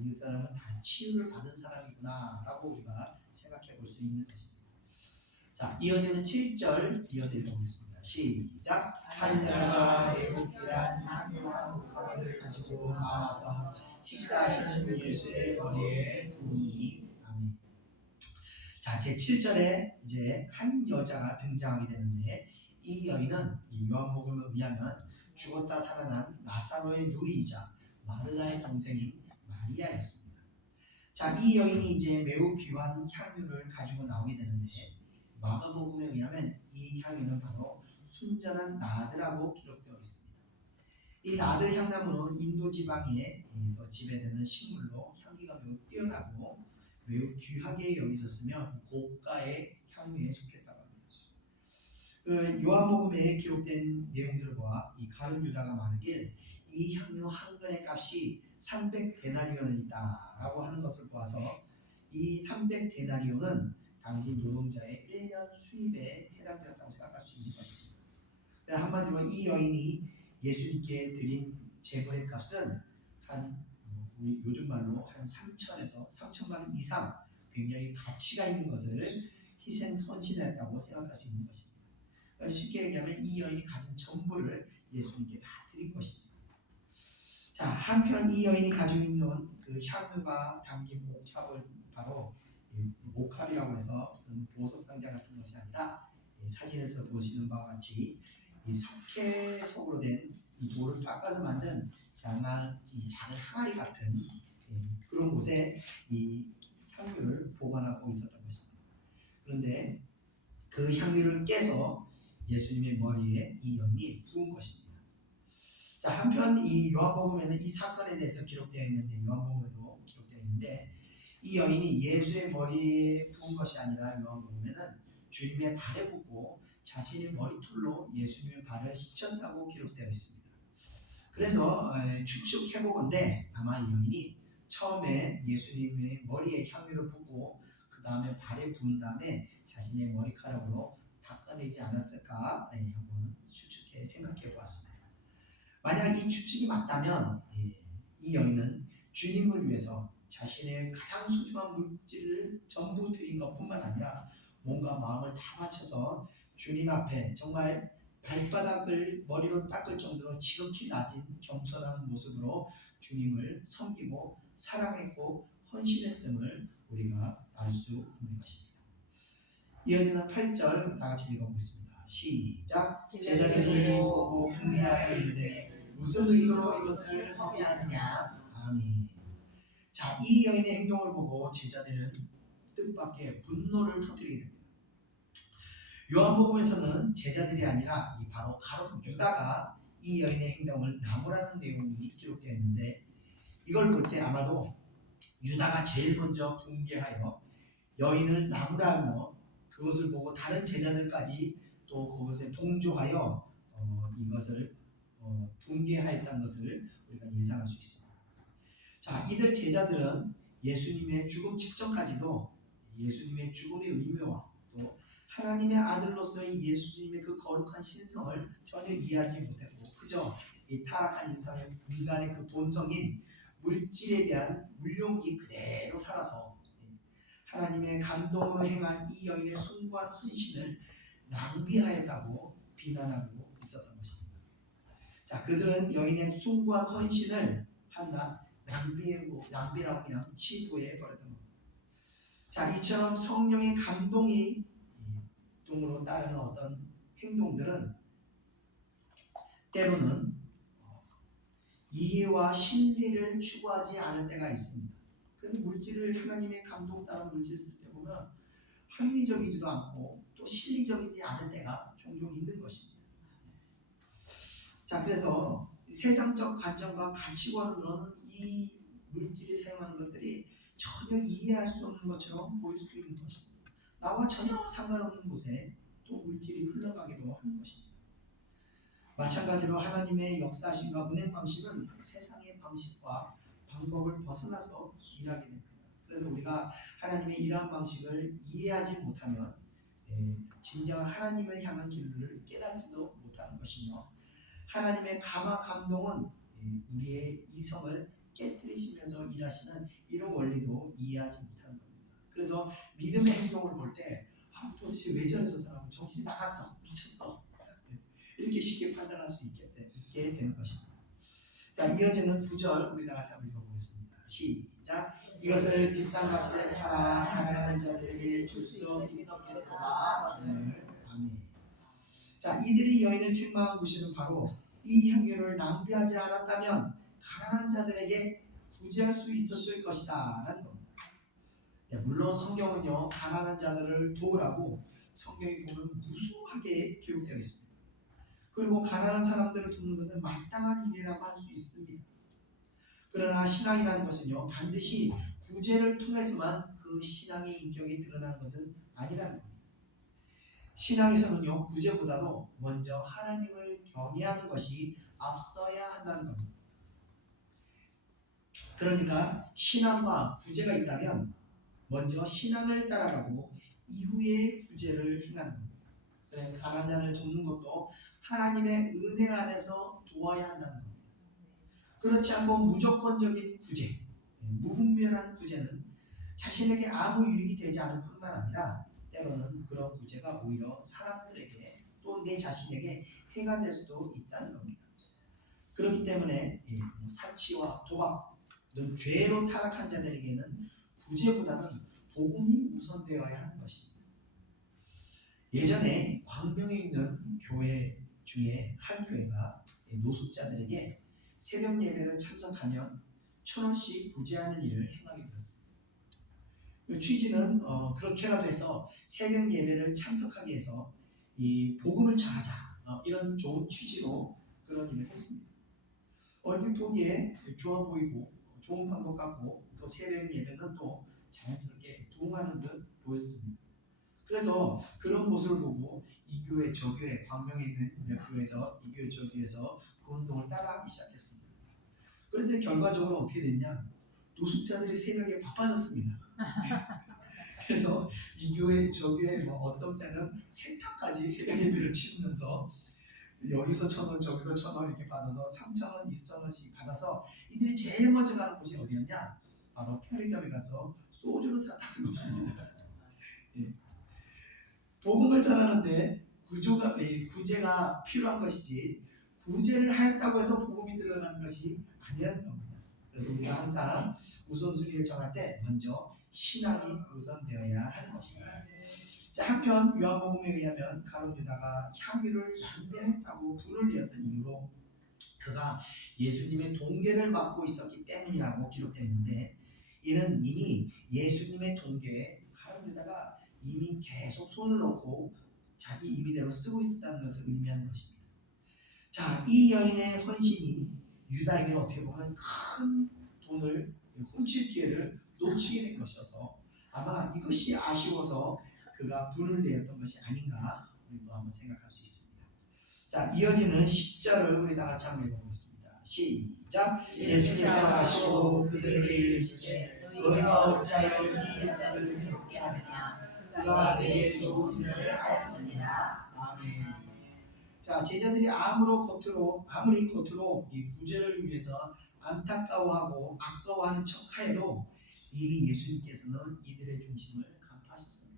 이 사람은 다 치유를 받은 사람이구나 라고 우리가 생각해 볼 수 있는 것입니다. 자, 이어지는 7절 이어서 읽어보겠습니다. 시작. 한 여자가 매우 귀한 향유한 물건을 가지고 나와서 식사하시는 예수의 머리에 부으니. 아멘. 자, 제 7절에 이제 한 여자가 등장하게 되는데, 이 여인은 요한복음에 의하면 죽었다 살아난 나사로의 누이이자 마르다의 동생인 마리아였습니다. 자, 이 여인이 이제 매우 귀한 향유를 가지고 나오게 되는데, 마가복음에 의하면 이 향유는 바로 순전한 나드라고 기록되어 있습니다. 이 나드 향나무는 인도 지방에 지배되는 식물로 향기가 매우 뛰어나고 매우 귀하게 여겨졌으며 고가의 향유에 속했다고 합니다. 요한복음에 기록된 내용들과 이 가룟 유다가 말하길 이 향유 한 근의 값이 300데나리온이다 라고 하는 것을 보아서 이 300데나리온은 당시 노동자의 1년 수입에 해당되었다고 생각할 수 있는 것입니다. 한마디로 이 여인이 예수님께 드린 제물의 값은 한 우리 요즘 말로 한 3천에서 3천만 원 이상 굉장히 가치가 있는 것을 희생 헌신했다고 생각할 수 있는 것입니다. 그러니까 쉽게 얘기하면 이 여인이 가진 전부를 예수님께 다 드린 것입니다. 자, 한편 이 여인이 가지고 있는 그 향유가 담긴 목합을 바로 목합이라고 해서 무슨 보석 상자 같은 것이 아니라 사진에서 보시는 바와 같이 이 석회석으로 된 이 돌을 깎아서 만든 이 작은 항아리 같은 그런 곳에 이 향유를 보관하고 있었던 것입니다. 그런데 그 향유를 깨서 예수님의 머리에 이 여인이 부은 것입니다. 자, 한편 이 요한복음에는 이 사건에 대해서 기록되어 있는데 요한복음에도 기록되어 있는데 이 여인이 예수의 머리에 부은 것이 아니라 요한복음에는 주님의 발에 붓고 자신의 머리털로 예수님의 발을 씻었다고 기록되어 있습니다. 그래서 추측해보건대 아마 이 여인이 처음에 예수님의 머리에 향유를 붓고 그 다음에 발에 부은 다음에 자신의 머리카락으로 닦아내지 않았을까 한번 추측해 생각해 보았습니다. 만약 이 추측이 맞다면 이 여인은 주님을 위해서 자신의 가장 소중한 물질을 전부 드린 것뿐만 아니라 몸과 마음을 다 바쳐서 주님 앞에 정말 발바닥을 머리로 닦을 정도로 지극히 낮은 겸손한 모습으로 주님을 섬기고 사랑했고 헌신했음을 우리가 알 수 있는 것입니다. 이어지는 8절 다 같이 읽어보겠습니다. 시작. 제자들이 보고 궁리하여 이르되 무슨 의도로 이것을 허비하느냐. 아멘. 자, 이 여인의 행동을 보고 제자들은 뜻밖의 분노를 터뜨리게 됩니다. 요한복음에서는 제자들이 아니라 바로 가룟 유다가 이 여인의 행동을 나무라는 내용이 기록되어 있는데 이걸 볼 때 아마도 유다가 제일 먼저 붕괴하여 여인을 나무라며 그것을 보고 다른 제자들까지 또 그것에 동조하여 이것을 붕괴하였다는 것을 우리가 예상할 수 있습니다. 자, 이들 제자들은 예수님의 죽음 직전까지도 예수님의 죽음의 의미와 또 하나님의 아들로서의 예수님의 그 거룩한 신성을 전혀 이해하지 못했고 그저 이 타락한 인간의 그 본성인 물질에 대한 물욕이 그대로 살아서 하나님의 감동으로 행한 이 여인의 숭고한 헌신을 낭비하였다고 비난하고 있었던 것입니다. 자, 그들은 여인의 숭고한 헌신을 한다 낭비라고 그냥 치부해 버렸던 겁니다. 자, 이처럼 성령의 감동이 동으로 따르는 어떤 행동들은 때로는 이해와 진리를 추구하지 않을 때가 있습니다. 그래서 물질을 하나님의 감동 따른 물질 쓸 때 보면 합리적이지도 않고 또 실리적이지 않을 때가 종종 있는 것입니다. 자, 그래서 세상적 관점과 가치관으로는 이 물질이 사용하는 것들이 전혀 이해할 수 없는 것처럼 보일 수 있는 것입니다. 나와 전혀 상관없는 곳에 또 물질이 흘러가기도 하는 것입니다. 마찬가지로 하나님의 역사심과 운행 방식은 세상의 방식과 방법을 벗어나서 일하게 됩니다. 그래서 우리가 하나님의 일하는 방식을 이해하지 못하면 진정한 하나님을 향한 길을 깨닫지도 못하는 것이며 하나님의 감화 감동은 우리의 이성을 깨뜨리시면서 일하시는 이런 원리도 이해하지 못하는 겁니다. 그래서 믿음의 행동을 볼 때 도대체 왜 저래서 사람은 정신이 나갔어, 미쳤어 이렇게 쉽게 판단할 수 있게 되는 것입니다. 자, 이어지는 9절 우리 다 같이 한번 읽어보겠습니다. 시작. 이것을 비싼 값에 팔아 가난한 자들에게 줄 수 있었겠다. 아멘. 자, 이들이 여인을 책망한 구실은 바로 이 향유를 낭비하지 않았다면 가난한 자들에게 구제할 수 있었을 것이다 라는 겁니다. 물론 성경은요 가난한 자들을 도우라고 성경에 보면 무수하게 기록되어 있습니다. 그리고 가난한 사람들을 돕는 것은 마땅한 일이라고 할 수 있습니다. 그러나 신앙이라는 것은요 반드시 구제를 통해서만 그 신앙의 인격이 드러나는 것은 아니라는 겁니다. 신앙에서는요 구제보다도 먼저 하나님을 경외하는 것이 앞서야 한다는 겁니다. 그러니까 신앙과 구제가 있다면 먼저 신앙을 따라가고 이후에 구제를 행하는 겁니다. 그래, 가난한 자를 돕는 것도 하나님의 은혜 안에서 도와야 한다는 겁니다. 그렇지 않고 무조건적인 구제, 무분별한 구제는 자신에게 아무 유익이 되지 않을 뿐만 아니라 때로는 그런 구제가 오히려 사람들에게 또 내 자신에게 해가 될 수도 있다는 겁니다. 그렇기 때문에 사치와 도박 등 죄로 타락한 자들에게는 구제보다는 복음이 우선되어야 하는 것입니다. 예전에 광명에 있는 교회 중에 한 교회가 노숙자들에게 새벽 예배를 참석하면 1,000원씩 구제하는 일을 행하게 되었습니다. 이 취지는 그렇게라도 해서 새벽 예배를 참석하게 해서 이 복음을 전하자 이런 좋은 취지로 그런 일을 했습니다. 얼핏 보기에 좋아 보이고 좋은 방법 같고 또 새벽 예배는 또 자연스럽게 부흥하는 듯 보였습니다. 그래서 그런 모습을 보고 이 교회 저 교회 광명에 있는 몇 교회에서 이 교회 저 교회에서 그 운동을 따라하기 시작했습니다. 그런데 결과적으로 어떻게 됐냐? 노숙자들이 새벽에 바빠졌습니다. 그래서 이 교회 저 교회 어떤 때는 세탁까지 새벽 예배를 치르면서 여기서 1,000원 저기서 1,000원 이렇게 받아서 3,000원 2,000원씩 받아서 이들이 제일 먼저 가는 곳이 어디였냐? 바로 편의점에 가서 소주를 샀다는 것입니다. 복음을 전하는데 구제가 필요한 것이지 구제를 하였다고 해서 복음이 들어가는 것이 아니라는 겁니다. 그래서 우리가 항상 우선순위를 정할 때 먼저 신앙이 우선되어야 하는 것입니다. 자, 한편 요한복음에 의하면 가룟 유다가 향유를 낭비했다고 분을 내었던 이유로 그가 예수님의 동계를 맡고 있었기 때문이라고 기록되어 있는데 이는 이미 예수님의 동계에 가룟 유다가 이미 계속 손을 놓고 자기 임의대로 쓰고 있었다는 것을 의미하는 것입니다. 자, 이 여인의 헌신이 유다에게는 어떻게 보면 큰 돈을 훔칠 기회를 놓치게 된 것이어서 아마 이것이 아쉬워서 그가 분을 내었던 것이 아닌가 우리도 한번 생각할 수 있습니다. 자, 이어지는 10절을 우리 다 같이 한번 읽어보겠습니다. 시작. 예수께서 하시고 그들에게 이르시되 너희가 어찌하여 이 여자를 괴롭게 하느냐 그가 내게 좋은 일을 하였느니라. 아멘. 자, 제자들이 아무리 겉으로 이 구제를 위해서 안타까워하고 아까워하는 척하여도 이미 예수님께서는 이들의 중심을 간파하셨습니다.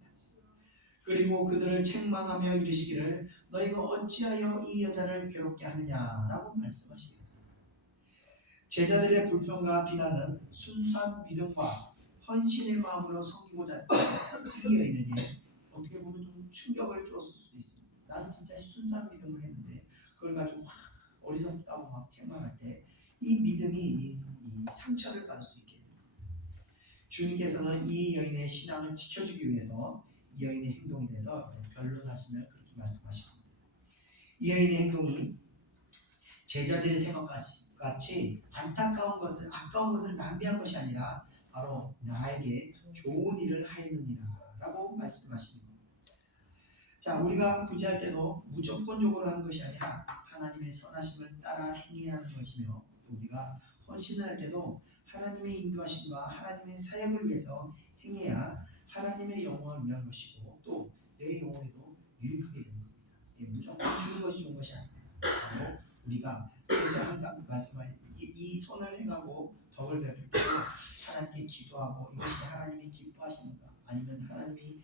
그리고 그들을 책망하며 이르시기를 너희가 어찌하여 이 여자를 괴롭게 하느냐라고 말씀하십니다. 제자들의 불평과 비난은 순수한 믿음과 헌신의 마음으로 섬기고자 했던 이 여인에게 어떻게 보면 좀 충격을 주었을 수도 있습니다. 나는 진짜 순수한 믿음을 했는데 그걸 가지고 막 어리석다고 막 책망할 때 이 믿음이 이 상처를 받을 수 있게 됩니다. 주님께서는 이 여인의 신앙을 지켜주기 위해서 이 여인의 행동에 대해서 변론하시며 그렇게 말씀하십니다. 이 여인의 행동이 제자들의 생각같이 아까운 것을 낭비한 것이 아니라 바로 나에게 좋은 일을 하였느니라 라고 말씀하시는 겁니다. 자, 우리가 구제할 때도 무조건적으로 하는 것이 아니라 하나님의 선하심을 따라 행해야 하는 것이며 또 우리가 헌신을 할 때도 하나님의 인도하심과 하나님의 사역을 위해서 행해야 하나님의 영광을 위한 것이고 또 내 영혼에도 유익하게 되는 겁니다. 무조건 주는 것이 좋은 것이 아닙니다. 바로 우리가 항상 말씀하신 이 선을 행하고 덕을 베풀 때도 하나님께 기도하고 이것이 하나님이 기뻐하시는가 아니면 하나님이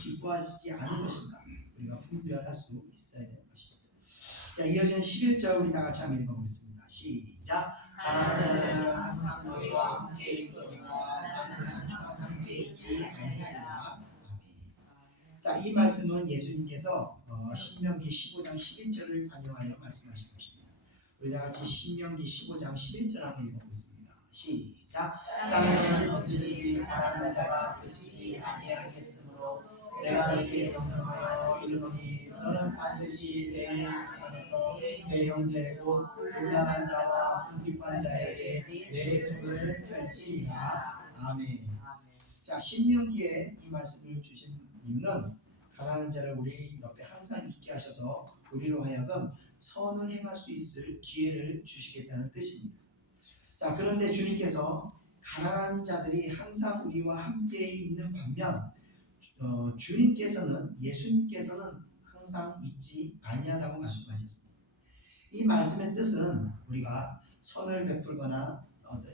기뻐하시지 않은 것인가 우리가 분별할 수 있어야 되는 것이죠. 자, 이어지는 11절 우리 다 같이 한번 읽어보겠습니다. 시작. 가난한 자들은 항상 너희와 함께 있거니와 나는 항상 함께 있지 아니하리라. 아멘. 자, 이 말씀은 예수님께서 신명기 15장 11절을 반영하여 말씀하신 것입니다. 우리 다 같이 신명기 15장 11절 한번 읽어보겠습니다. 시작. 땅에는 어디든지 가난한 자가 그치지 아니하겠으므로 내가 너에게 명령하여 이르노니 너는 반드시 내 안에서 내 형제 곧 곤란한 자와 궁핍한 자에게 내 손을 펼지니라. 아멘. 자, 신명기에 이 말씀을 주신 이유는 가난한 자를 우리 옆에 항상 있게 하셔서 우리로 하여금 선을 행할 수 있을 기회를 주시겠다는 뜻입니다. 자, 그런데 주님께서 가난한 자들이 항상 우리와 함께 있는 반면 예수님께서는 항상 있지 아니하다고 말씀하셨습니다. 이 말씀의 뜻은 우리가 선을 베풀거나 어떤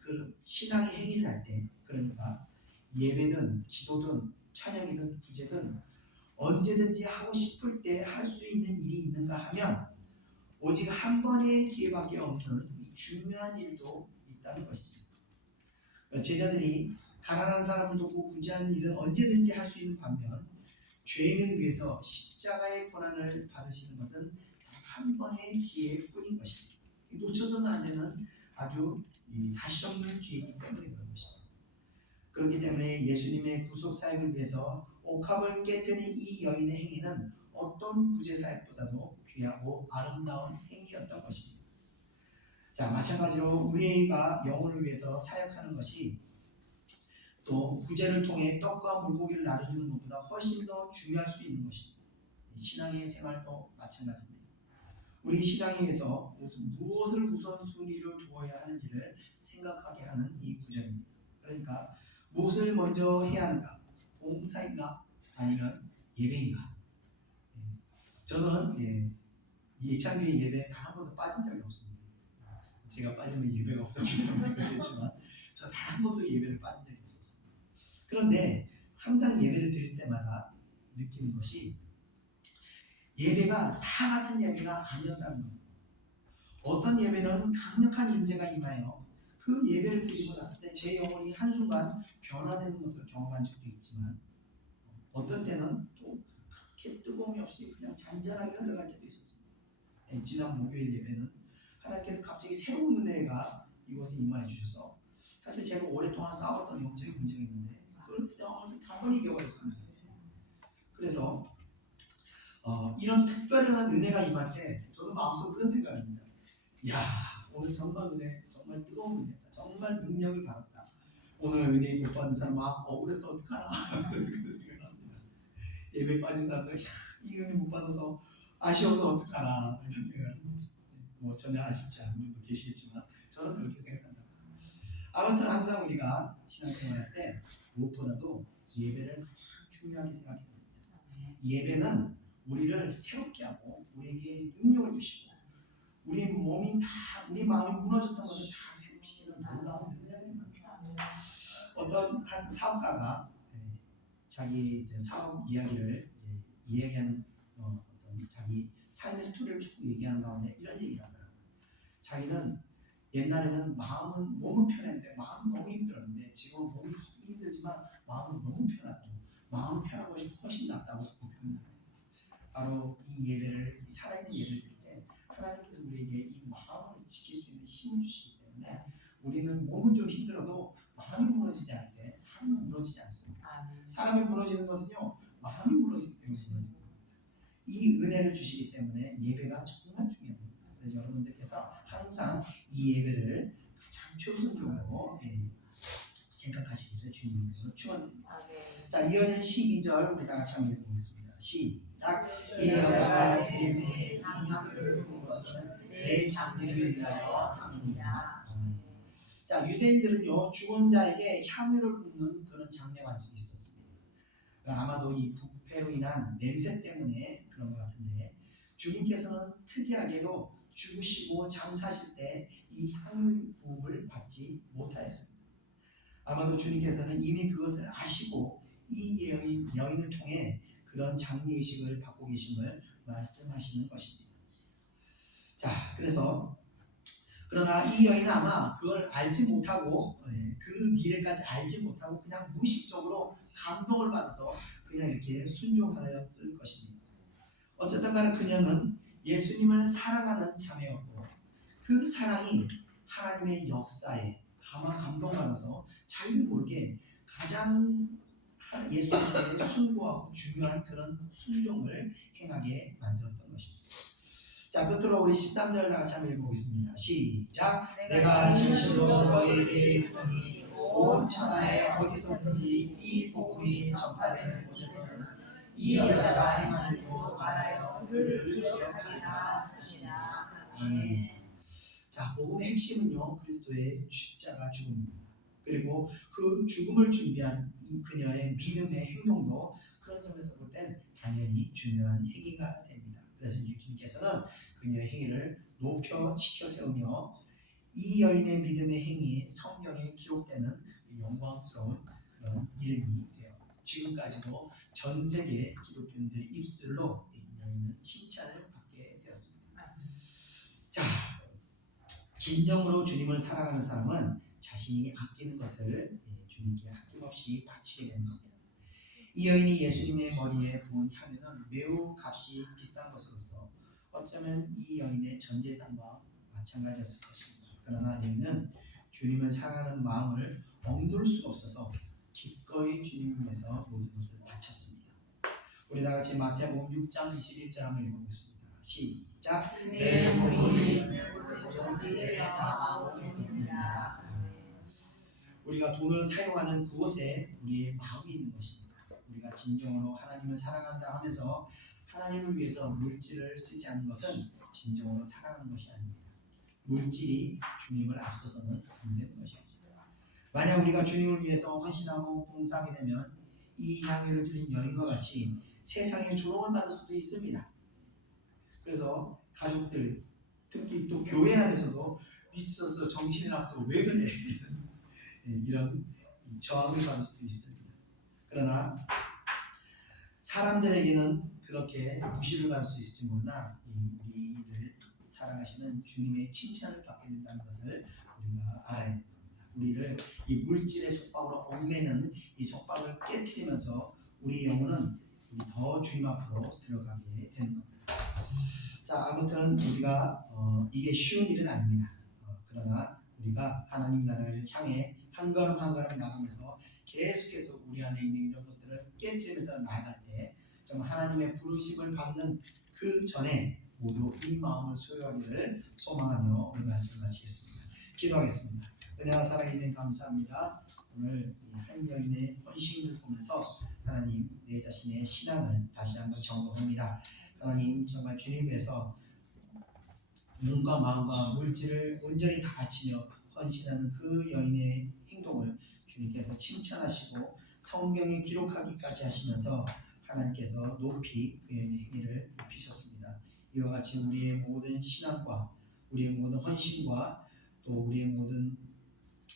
그 신앙의 행위를 할 때, 그러니까 예배든 기도든 찬양이든 구제든 언제든지 하고 싶을 때 할 수 있는 일이 있는가 하면 오직 한 번의 기회밖에 없는 중요한 일도 있다는 것입니다. 제자들이 가난한 사람을 돕고 구제하는 일은 언제든지 할 수 있는 반면 죄인을 위해서 십자가의 고난을 받으시는 것은 단 한 번의 기회뿐인 것입니다. 놓쳐서는 안 되는 아주 다시 없는 기회이기 때문에 그런 것입니다. 그렇기 때문에 예수님의 구속 사역을 위해서 옥합을 깨뜨린 이 여인의 행위는 어떤 구제 사역보다도 귀하고 아름다운 행위였던 것입니다. 자, 마찬가지로 우리가 영혼을 위해서 사역하는 것이 또 구제를 통해 떡과 물고기를 나눠주는 것보다 훨씬 더 중요할 수 있는 것입니다. 신앙의 생활도 마찬가지입니다. 우리 신앙에서 무엇을 우선순위로 두어야 하는지를 생각하게 하는 이 구절입니다. 그러니까 무엇을 먼저 해야 하는가? 봉사인가? 아니면 예배인가? 저는 예찬교회 예배에 단 한 번도 빠진 적이 없습니다. 제가 빠지면 예배가 없었기 때문에 그렇겠지만 저 단 한 번도 예배를 빠진 적이 없었어요. 그런데 항상 예배를 드릴 때마다 느끼는 것이 예배가 다 같은 예배가 아니었다는 겁니다. 어떤 예배는 강력한 임재가 임하여 그 예배를 드리고 났을 때 제 영혼이 한순간 변화되는 것을 경험한 적도 있지만 어떤 때는 또 그렇게 뜨거움이 없이 그냥 잔잔하게 흘러갈 때도 있었습니다. 지난 목요일 예배는 하나님께서 갑자기 새로운 은혜가 이곳에 임하여 주셔서 사실 제가 오랫동안 싸웠던 영적인 문제가 있는데 그걸 단번에 이겨버렸습니다. 그래서 이런 특별한 은혜가 임할 때 저는 마음속으로 그런 생각입니다. 야, 오늘 정말 은혜, 정말 뜨거운 은혜다. 정말 능력을 받았다. 오늘 은혜 못 받은 사람 막 억울해서 어떡하나 그런 생각을 합니다. 예배 빠진 사람들 이 은혜 못 받아서 아쉬워서 어떡하나 이런 생각을 합니다. 뭐 전혀 아쉽지 않은 분도 계시겠지만 저는 그렇게 생각한다. 아무튼 항상 우리가 신앙생활할 때 무엇보다도 예배를 가장 중요하게 생각해야 됩니다. 예배는 우리를 새롭게 하고 우리에게 능력을 주시고 우리 몸이 다 우리 마음이 무너졌던 것을 다 회복시키는 놀라운 능력입니다. 어떤 한 사업가가 자기 사업 이야기를 이야기하는 어떤 자기 삶의 스토리를 쭉 얘기하는 가운데 이런 얘기를 하더라고요. 자기는 옛날에는 몸은 편했는데 마음은 너무 힘들었는데 지금 몸이 너무 힘들지만 마음은 너무 편하다고 마음 편한 것이 훨씬 낫다고 표현합니다. 바로 이 예배를 살아있는 예배를 드릴 때 하나님께서 우리에게 이 마음을 지킬 수 있는 힘을 주시기 때문에 우리는 몸은 좀 힘들어도 마음이 무너지지 않을 때 사람은 무너지지 않습니다. 사람이 무너지는 것은요 마음이 무너지기 때문에 무너집니다. 이 은혜를 주시기 때문에 예배가 정말 중요합니다. 그래서 여러분들께서 항상 이 예배를 가장 최우선적으로 생각하시기를 주님께서 축원드립니다. 자, 이어지는 12절 우리 다 같이 한번 읽어보겠습니다. 시작. 이 여자가 내 몸에 이 향유를 부은 것은 내 장례를 위하여 함이니라. 자, 유대인들은요 죽은 자에게 향유를 붓는 그런 장례 관습이 있었습니다. 아마도 이 부패로 인한 냄새 때문에 그런 것 같은데 주님께서는 특이하게도 죽으시고 장사실 때 이 향유 부음을 받지 못하였습니다. 아마도 주님께서는 이미 그것을 아시고 이 여인을 통해 그런 장례의식을 받고 계심을 말씀하시는 것입니다. 자, 그러나 이 여인은 아마 그걸 알지 못하고 그 미래까지 알지 못하고 그냥 무의식적으로 감동을 받아서 그냥 이렇게 순종하였을 것입니다. 어쨌든 간에 그녀는 예수님을 사랑하는 자매였고 그 사랑이 하나님의 역사에 감동받아서 자기도 모르게 가장 예수님께 순고하고 중요한 그런 순종을 행하게 만들었던 것입니다. 자, 끝으로 우리 13절 다 같이 한번 읽어보겠습니다. 시작. 내가 진실로 너희에게 이르노니 온 천하에 어디서든지 이 복음이 전파되는 곳에서는 이 여자가 행한 일도 알아요 그를 기억하리라 하시니라. 아멘. 자, 복음의 핵심은요 그리스도의 십자가 죽음입니다. 그리고 그 죽음을 준비한 그녀의 믿음의 행동도 그런 점에서 볼 땐 당연히 중요한 행위가 됩니다. 그래서 주님께서는 그녀의 행위를 높여 지켜 세우며 이 여인의 믿음의 행위 성경에 기록되는 영광스러운 그런 이름이 되어 지금까지도 전 세계 기독교인들의 입술로 이 여인은 칭찬을 받게 되었습니다. 자, 진정으로 주님을 사랑하는 사람은 자신이 아끼는 것을 주님께 아낌없이 바치게 되는 겁니다. 이 여인이 예수님의 머리에 부은 향유는 매우 값이 비싼 것으로서 어쩌면 이 여인의 전 재산과 마찬가지였을 것입니다. 그러나 여인은 주님을 사랑하는 마음을 억누를 수 없어서 기꺼이 주님 위해서 모든 것을 바쳤습니다. 우리 다 같이 마태복음 6장 21절 한번 읽어보겠습니다. 시작. 내 몸이 있는 곳에서 그의 마음이 있느니라. 우리가 돈을 사용하는 그곳에 우리의 마음이 있는 것입니다. 우리가 진정으로 하나님을 사랑한다 하면서 하나님을 위해서 물질을 쓰지 않는 것은 진정으로 사랑하는 것이 아닙니다. 물질이 주님을 앞서서는 안 되는 것입니다. 만약 우리가 주님을 위해서 헌신하고 봉사하게 되면 이 향유를 드린 여인과 같이 세상의 조롱을 받을 수도 있습니다. 그래서 가족들, 특히 또 교회 안에서도 미쳤어, 정신이 나서 왜 그래 이런 저항을 받을 수도 있습니다. 그러나 사람들에게는 그렇게 무시를 받을 수 있을지 모르나 우리를 사랑하시는 주님의 칭찬을 받게 된다는 것을 우리가 알아야 됩니다. 우리를 이 물질의 속박으로 얽매는 이 속박을 깨트리면서 우리 영혼은 더 주님 앞으로 들어가게 되는 겁니다. 자, 아무튼 우리가 이게 쉬운 일은 아닙니다. 그러나 우리가 하나님 나라를 향해 한 걸음 한 걸음 나가면서 계속해서 우리 안에 있는 이런 것들을 깨트리면서 나아갈 때 정말 하나님의 부르심을 받는 그 전에 모두 이 마음을 소유하기를 소망하며 오늘 말씀을 마치겠습니다. 기도하겠습니다. 은혜와 살아있는 감사합니다. 오늘 한 여인의 헌신을 보면서 하나님 내 자신의 신앙을 다시 한번 점검합니다. 하나님 정말 주님 위해서 몸과 마음과 물질을 온전히 다 바치며 헌신하는 그 여인의 행동을 주님께서 칭찬하시고 성경에 기록하기까지 하시면서 하나님께서 높이 그 여인의 행위를 높이셨습니다. 이와 같이 우리의 모든 신앙과 우리의 모든 헌신과 또 우리의 모든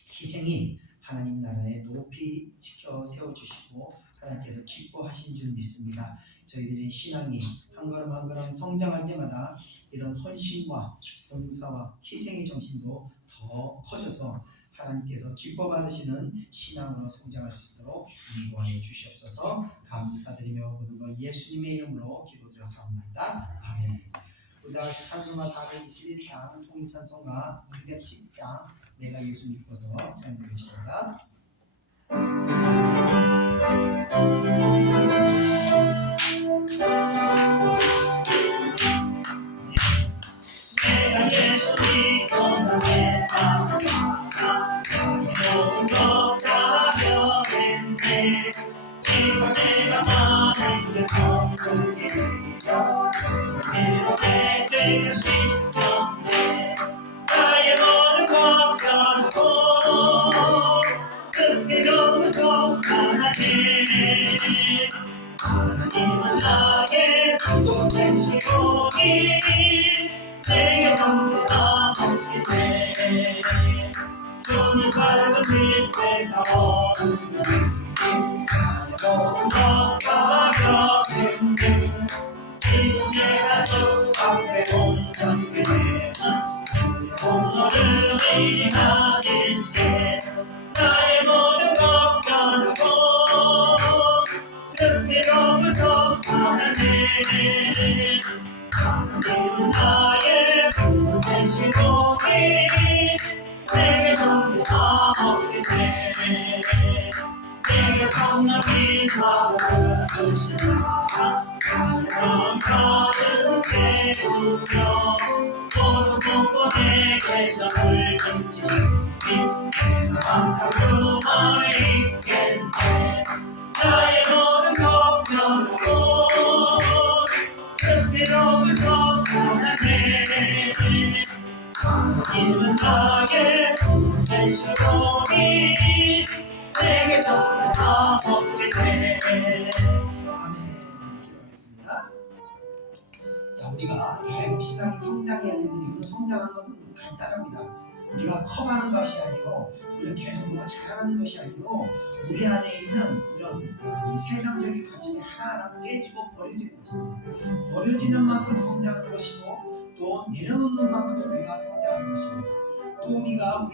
희생이 하나님 나라에 높이 지켜 세워주시고 하나님께서 기뻐하신 줄 믿습니다. 저희들의 신앙이 한 걸음 한 걸음 성장할 때마다 이런 헌신과 봉사와 희생의 정신도 더 커져서 하나님께서 기뻐 받으시는 신앙으로 성장할 수 있도록 인도하여 주시옵소서. 감사드리며 모든 것 예수님의 이름으로 기도드렸사옵나이다. 아멘. 우리 다 같이 찬송가 421장 통일찬송가 210장 내가 예수 믿고서 찬양드리겠습니다. 내가 예수 믿고서 내 삶을 살아 모든 것 다 변했네. 지금 내가 많은 전부 잃어 그대로 내 죄가 씻었네. 나의 모든 것 변하고 흙으로서 하나님 하나님은 나의 보내시고 내게 정죄가 없기 때문에 주님 밝은 빛에서 오르는 나의 모든 것 가볍은데 지금 내가 주 앞에 온전케 되는 오늘을 의지하길세. 나의 모든 것 변하고 흙으로부터 하나님 하나님은 나의 보내시고 내게 정죄가 없기 때문에 내게 성령이 받으시라. 나의 마음 채우며 모두 붓고 내게서 물든지시니 항상 주 안에 있겠네. 나의 모든 걱정하고 흙으로부터 하나님 하나님은 나의 보내시고 내게 정죄가 없기 때문에 아멘. 기도하겠습니다. 자, 우리가 계속 신앙이 성장해야 되는 이유는 성장하는 것은 간단합니다. 우리가 커가는 것이 아니고 우리가 계속 뭐가 자라는 것이 아니고 우리 안에 있는 이런 이 세상적인 가치가 하나하나 깨지고 버려지는 것입니다. 버려지는 만큼 성장하는 것이고 또 내려놓는 만큼 우리가 성장하는 것입니다. 또 우리가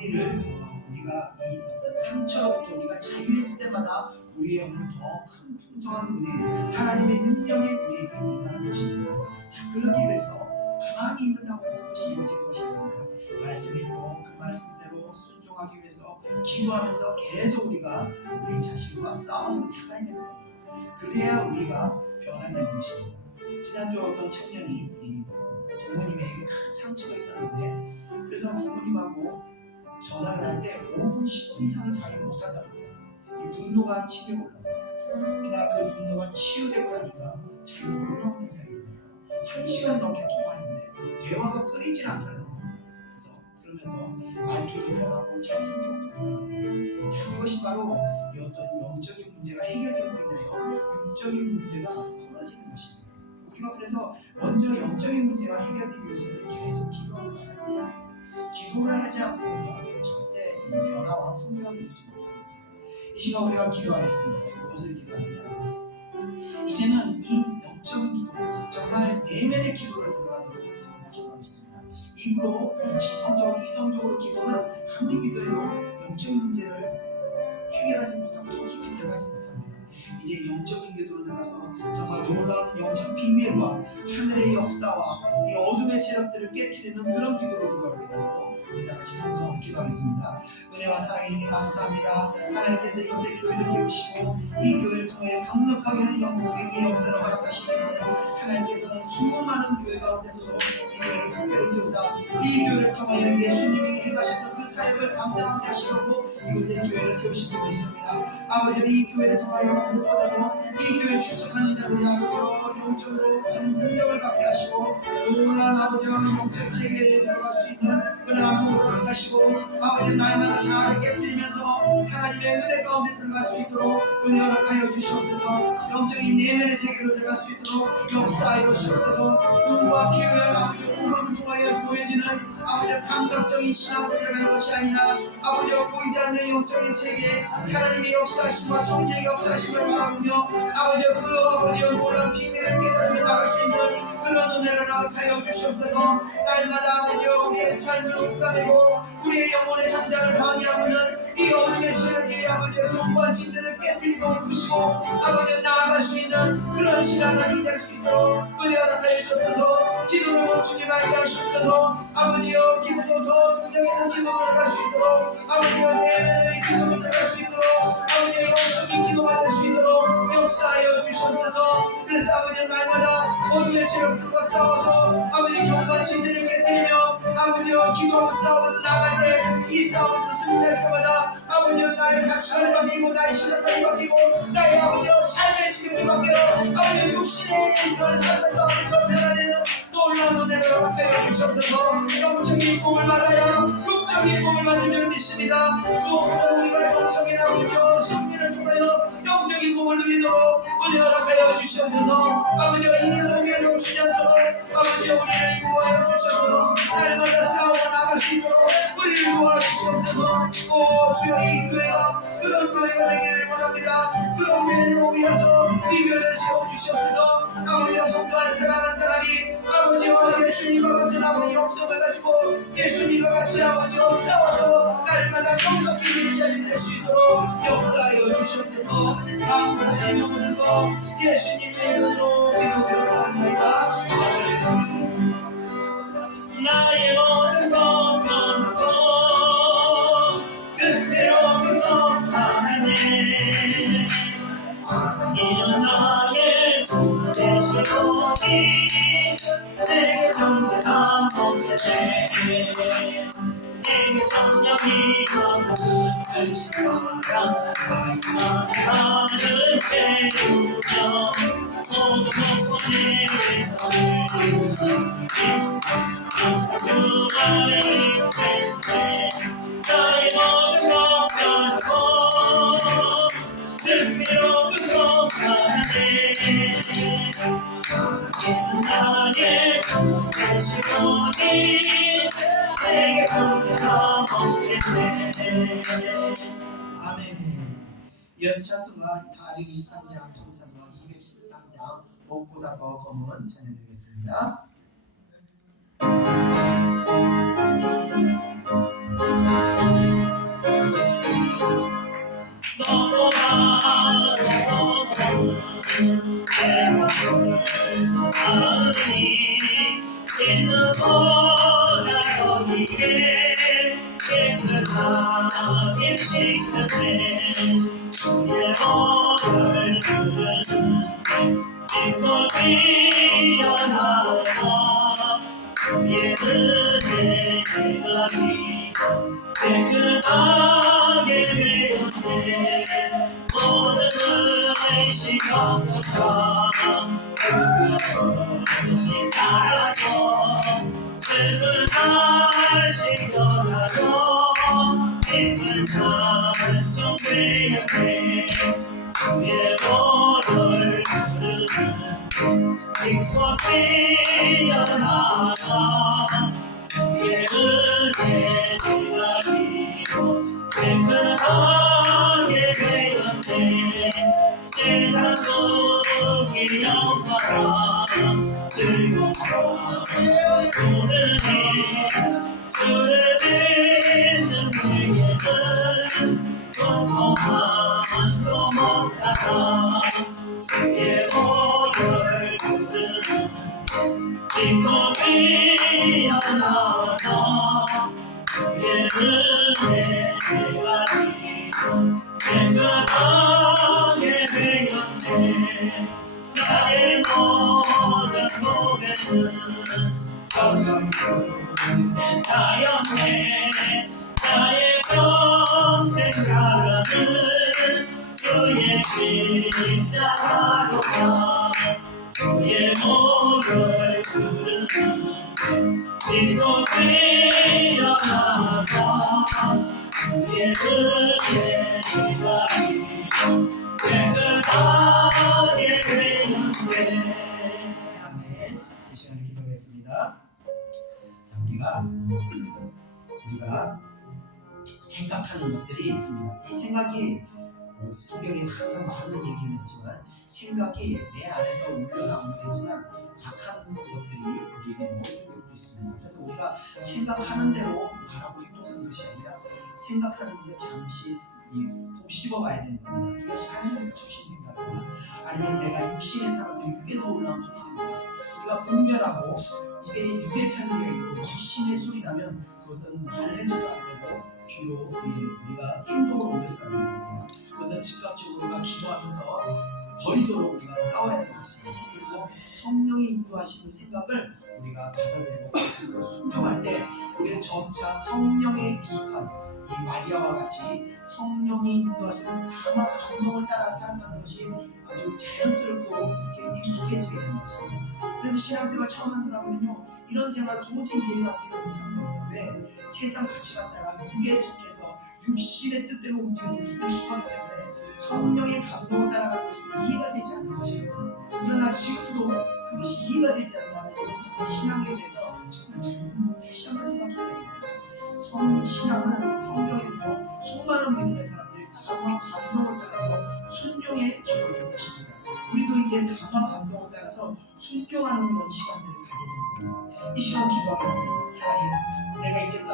우리가 이 어떤 상처로부터 우리가 자유해질 때마다 우리의 영혼은 더 큰 풍성한 은혜, 하나님의 능력이 우리에게 임하는 것입니다. 자, 그러기 위해서 가만히 있는다고 해서 그것이 이루어지는 것이 아닙니다. 말씀 읽고 그 말씀대로 순종하기 위해서 기도하면서 계속 우리가 우리 자신과 싸워서 나가야 되는 겁니다. 그래야 우리가 변화되는 것입니다. 지난주 어떤 청년이 부모님에게 큰 상처가 있었는데 그래서 부모님하고 전화를 할 때 5분, 10분 이상을 자기 못한다고 합니다. 이 분노가 치유되고 올라서 그러나 그 분노가 치유되고 나니까 자기가 놀라운 현상이 일어납니다. 1시간 넘게 통화했는데 대화가 끊이질 않다는 겁니다. 그러면서 말투도 변하고 자기 성격도 변하고 자, 이것이 바로 이 어떤 영적인 문제가 해결되고 있나요? 육적인 문제가 풀어지는 것입니다. 우리가 그래서 먼저 영적인 문제가 해결되기 위해서는 계속 기도하고 나가야 됩니다. 기도를 하지 않고는 절대 이 변화와 성장을 이루지 못합니다. 이 시간 우리가 기도하겠습니다. 무엇을 기도하느냐? 이제는 이 영적인 기도, 정말 내면의 기도를 들어가도록 기도하겠습니다. 입으로 이 지성적으로 이성적으로 기도는 아무리 기도해도 영적인 문제를 해결하지 못하고 더 깊이 들어가지 못합니다. 이제 영적인 기도로 들어가서 정말 놀라운 영적 비밀과 하늘의 역사와 이 어둠의 세력들을 깨트리는 그런 기도로 들어가게 되고 우리 다 같이 동성으로 기도하겠습니다. 은혜와 사랑의 주님 감사합니다. 하나님께서 이곳에 교회를 세우시고 이 교회를 통해 강력하게 영적인 역사를 허락하시기는 하나님께서는 수많은 교회 가운데서도 이 교회를 특별히 세우사 이 교회를 통하여 예수님이 행하셨던 그 사역을 감당하게 하시려고 이곳에 교회를 세우신 줄 믿습니다. 아버지 이 교회를 통하여 무엇보다도 이 교회에 출석하는 자들이 아버지 영적으로 능력을 갖게 하시고 놀라운 아버지 영적 세계에 들어갈 수 있는 그런 안목을 하시고 아버지 날마다 자아를 깨뜨리면서 하나님의 은혜 가운데 들어갈 수 있도록 은혜 허락하여 주시옵소서. 영적인 내면의 세계로 들어갈 수 있도록 역사하여 주시옵소서. 눈과 귀를 아버지 오감을 통하여 보여지는 아버지 감각적인 신앙으로 들어가는 것이 아니라 아버지가 보이지 않는 영적인 세계에 하나님의 역사하심과 성령의 역사하심을 바라보며 아버지의 놀라운 비밀을 깨달으며 나갈 수 있는 그런 은혜를 허락하여 주시옵소서. 날마다 아버지여 우리의 삶을 옥감매고 우리의 영혼의 성장을 방해하고 있는 이 어둠의 세력이 아버지의 견고한 짐들을 깨뜨리고 부시고 아버지 나아갈 수 있는 그런 시간을 될 수 있도록 은혜 허락하여 주옵소서. 기도를 멈추지 말게 하시옵소서. 아버지여 기도도 더 능력 있는 기도를 할 수 있도록 아버지여 내면의 기도를 들어갈 수 있도록 아버지의 영적인 기도가 될 수 있도록 역사하여 주시옵소서. 그래서 아버지 날마다 어둠의 세력들과 싸워서 아버지 견고한 짐들을 깨뜨리며 아버지여 기도하고 싸워서 나갈 때 이 싸움에서 승리할 때마다 아버지여 나의 가치관이 바뀌고 나의 시각관이 바뀌고 나의 아버지여 삶의 주경이 바뀌어 아버지여 육신의 이런 삶을 아버지가 변화되는 놀라운 은혜를 허락하여 주시옵소서. 영적인 복을 받아야 육적인 복을 받는 줄 믿습니다. 무엇보다 우리가 영적인 아버지여 승리를 통하여 영적인 복을 누리도록 은혜 허락하여 주시옵소서. 아버지가 이 목에 놓치지 않도록 아버지여 우리를 인도하여 주셔서 날마다 싸워 나갈 수 있도록 우리를 도와주시옵소서. 오 주여 이 교회가 그런 교회가 되기를 원합니다. 그런 교회로 위해서 이 교회를 세워주시옵소서. 아버지여 성도 한 사람 한 사람이 아버지와 예수님과 같은 아버지 역성을 가지고 예수님과 같이 아버지와 싸워서 날마다 영광 기리는 자들이 될 수 있도록 역사하여 주시옵소서. 감사드리며 모든 것 예수님의 이름으로 기도드렸사옵나이다. 아멘. 나의 모든 것 변하고 은혜로워서 하나님 이는 나의 대시로니 내게 정죄가 없게 돼 내게 성령이 거듭으시거라 나를 채우며 모두 먹고 내게 선을 주시니 주 안에 있는데 나의 모든 것 변하고 능미로운 성하네 나의 대시보니 내게 좋게더 먹겠네. 아멘. 이어서 찬송가 423장, 찬송가 213장 무엇보다 더 검은 찬양드리겠습니다. 너보다 더 검은 내 마음을 아니 진노보다 너희게 깨끗하게 씻는데 주의 오를 부르는 빛꽃 피어나가 주의 은혜가 믿어 깨끗하게 되었네. 모든 의심 걱정과 두려움이 사라져 슬픈 날씨 떠나고 기쁜 찬송 되었네. 주의 오를 부르는 빛꽃 피어나가 주의 은혜가 믿어 깨끗하게 되었네. 세상 속이 영광과 즐거움과 모든 일 주를 믿는 우리에게는 고통만도 못하다. 주의 오를 부르는 빛꽃 피어나가 주의 은혜가 믿어 깨끗하게 되었네. 나의 모든 몸에는 저정도에 쌓였네. 나의 평생 자랑은 주의 십자가로다. 주의 모를 부르는 빛꽃 피어나가 주의 은혜가 믿어 깨끗하게 되었네. 아멘. 이 시간에 기도하겠습니다. 자, 우리가 생각하는 것들이 있습니다. 이 생각이 성경에 항상 많은 얘기는 있지만 생각이 내 안에서 울려나오면 되지만 악한 것들이 우리에게 너무 생각도 있습니다. 그래서 우리가 생각하는 대로 말하고 행동하는 것이 아니라 생각하는 것을 잠시 꼭 씹어봐야 되는 겁니다. 이것이 하나님의 주신 생각인가 아니면 내가 육신에 살아서 육에서 올라온 소리입니까? 우리가 분별하고 이게 육에서 하는 게 있고 육신의 소리라면 그것은 말해서도 안 되고 귀로 우리가 행동으로 옮겨서도 안 됩니다. 그것은 즉각적으로 우리가 기도하면서 버리도록 우리가 싸워야 하는 것입니다. 그리고 성령의 인도하시는 생각을 우리가 받아들이고 그리고 순종할 때 우리는 점차 성령에 익숙한 이 마리아와 같이 성령이 인도하시는 감화 감동을 따라 살아가는 것이 아주 자연스럽고 이렇게 익숙해지게 되는 것입니다. 그래서 신앙생활 처음 한 사람은요 이런 생활 도저히 이해가 되지 못하는 겁니다. 왜? 세상 가치가 따라 육에 속해서 육신의 뜻대로 움직이는 것이 익숙하기 때문에 성령의 감동을 따라가는 것이 이해가 되지 않는 것입니다. 그러나 지금도 그것이 이해가 되지 않는다면 정말 신앙에 대해서 정말 다시 한번 생각해야 됩니다. 신앙은 성경에도 수많은 믿음의 사람들이 감화 감동을 따라서 순종의 기도를 것입니다. 우리도 이제 감화 감동을 따라서 순종하는 그런 시간들을 가져야 됩니다. 이 시간 기도하겠습니다. 하나님, 내가 이제껏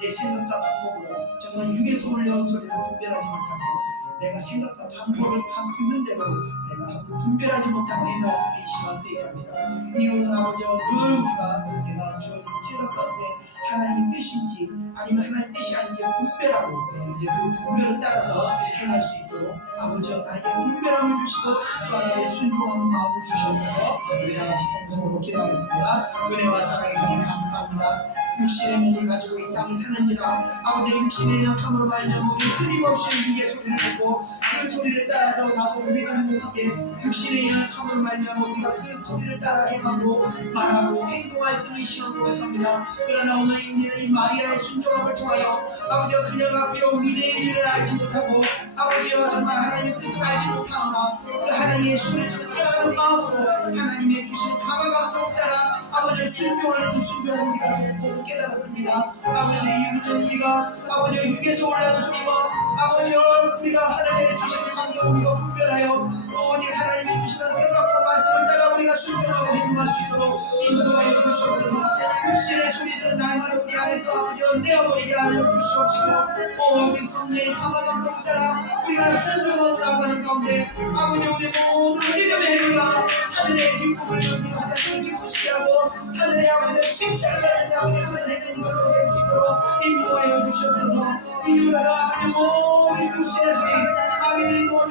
내 생각과 방법으로 정말 육에서 올려온 소리를 분별하지 못하고 내가 생각과 방법을 듣는 대로 내가 분별하지 못하고 행하였음에 이 시간 회개합니다. 이유는 아버지 늘 우리가 내가 주어진 생각 가운데 하나님의 뜻인지 아니면 하나님의 뜻이 아닌지 분별하고 이제 그 분별을 따라서 행할 수 있도록 아버지 나에게 분별함을 주시고 또 하나님의 순종하는 마음을 주셔서 우리 다 같이 동성으로 기도하겠습니다. 은혜와 사랑에 주님 감사합니다. 육신의 몸을 가지고 이 땅을 사는지라 아버지 육신의 약함으로 말미암아 우리 끊임없이 육의 소리를 듣고 그 그 소리를 따라서 나도 믿음 모르게 육신의 연약함을 말미암아 우리가 그 소리를 따라 행하고 말하고 행동하였음을 시험 고백합니다. 그러나 오늘 이 마리아의 순종함을 통하여 아버지와 그녀가 비록 미래의 일을 알지 못하고 아버지와 정말 하나님의 뜻을 알지 못하오나 그 하나님 예수 그리스도를 사랑하는 마음으로 하나님의 주신 감화감동 따라 아버지의 순종하는 그 순종을 우리가 보고 깨달았습니다. 아버지 이후부터 우리가 아버지의 육에서 올라오는 소리와 아버지와 우리가 하나님의 주신 감동을 우리가 분별하여 오직 하나님의 주시는 생각과 말씀을 따라 우리가 순종하고 행동할 수 있도록 인도하여 주시옵소서. 육신의 소리들은 날마다 우리 안에서 아버지와 내어버리게 하여 주시옵시고 오직 성령의 감화감동을 따라 우리가 순종하고 나가는 가운데 아버지 우리 모든 믿음의 행위가 하늘의 기쁨을 여기고 하나님을 기쁘시게 하고 하늘의 아버지 칭찬을 하는 아버지 그런 행위를 얻을 수 있도록 인도하여 주시옵소서. 이유가 아버지 모든 육신의 소리 아버지들이 모든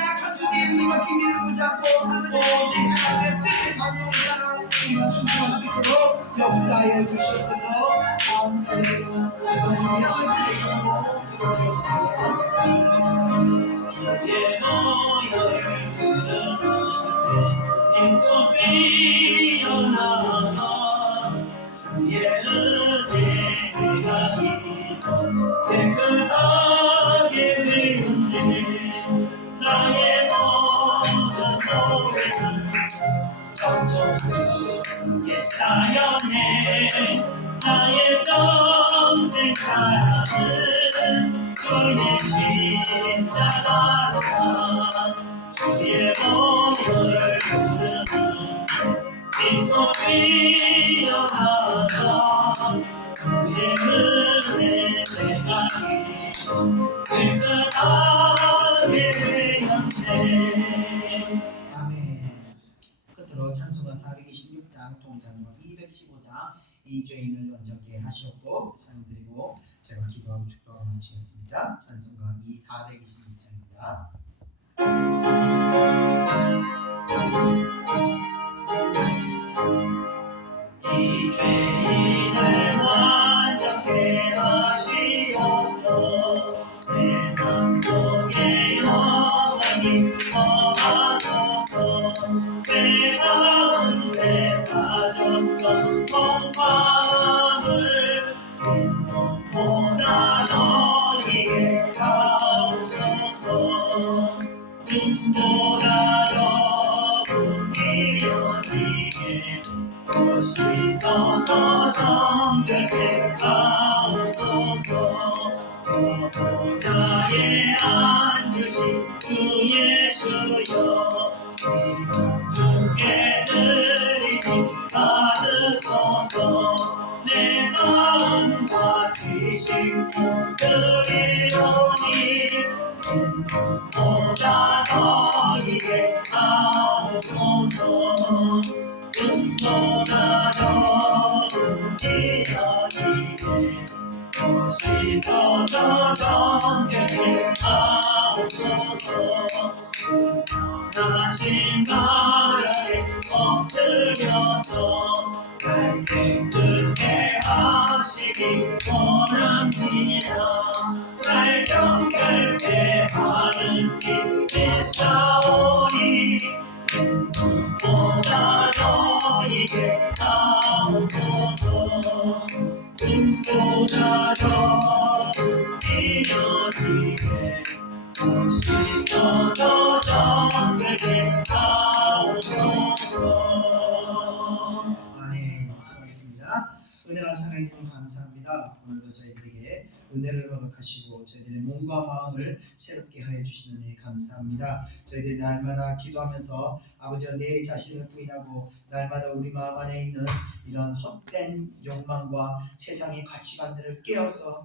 악한 소리에 우리가 귀를 두지 않고 오직 하나님의 뜻의 감동을 따라 우리가 순종할 수 있도록 역사하여 주시옵소서. 감사드리며 예수님의 이름으로 기도드렸습니다. 주의 노여를 부르는데 힘껏 뛰어나가 주의 은혜가 깨끗하게 흐르네. 나의 모든 노래는 정성스럽게 사연해. 나의 평생 자랑은 주의 십자가로다. 주의 몸을 부르는 힘껏 뛰어나가 주의 은혜가 깨끗하게 되었네. 아멘. 끝으로 찬송가 426장 통장과 215장 이 죄인을 원정케 하시옵고 찬양드리고 제가 기도하고 축도하고 마치겠습니다. 찬송가 426장입니다. 이 죄인을 완전케 하시옵고 내 맘속에 영원히 거하소서. 내 가운데 빠졌던 공감함을 눈보다 너에게 가옵소서. 눈보다 더욱이 이어지게 오시소서. 정결케 하옵소서. 저 보좌에 앉으신 주 예수여 이름 주께 드리니 받으소서. 내 마음과 지식 드리오니 눈보다 너에게 하옵소서. 눈보다 더욱이 이어지게 오시소서. 정결케 하옵소서. 그 선하신 마력에 엎드려서 날 깨끗게 하시기 원합니다. 날 정결케 하는 길이 싸우니 눈보다 너에게 하옵소서. 눈보다 더욱이 이어지게 오시소서. 정결케 하옵소서. 아멘. 기도하겠습니다. 은혜와 사랑해 주님 감사합니다. 오늘도 저희들에게 은혜를 허락하시고 저희들의 몸과 마음을 새롭게 하여 주시는 은혜 감사합니다. 저희들이 날마다 기도하면서 아버지와 내 자신을 부인하고 날마다 우리 마음 안에 있는 이런 헛된 욕망과 세상의 가치관들을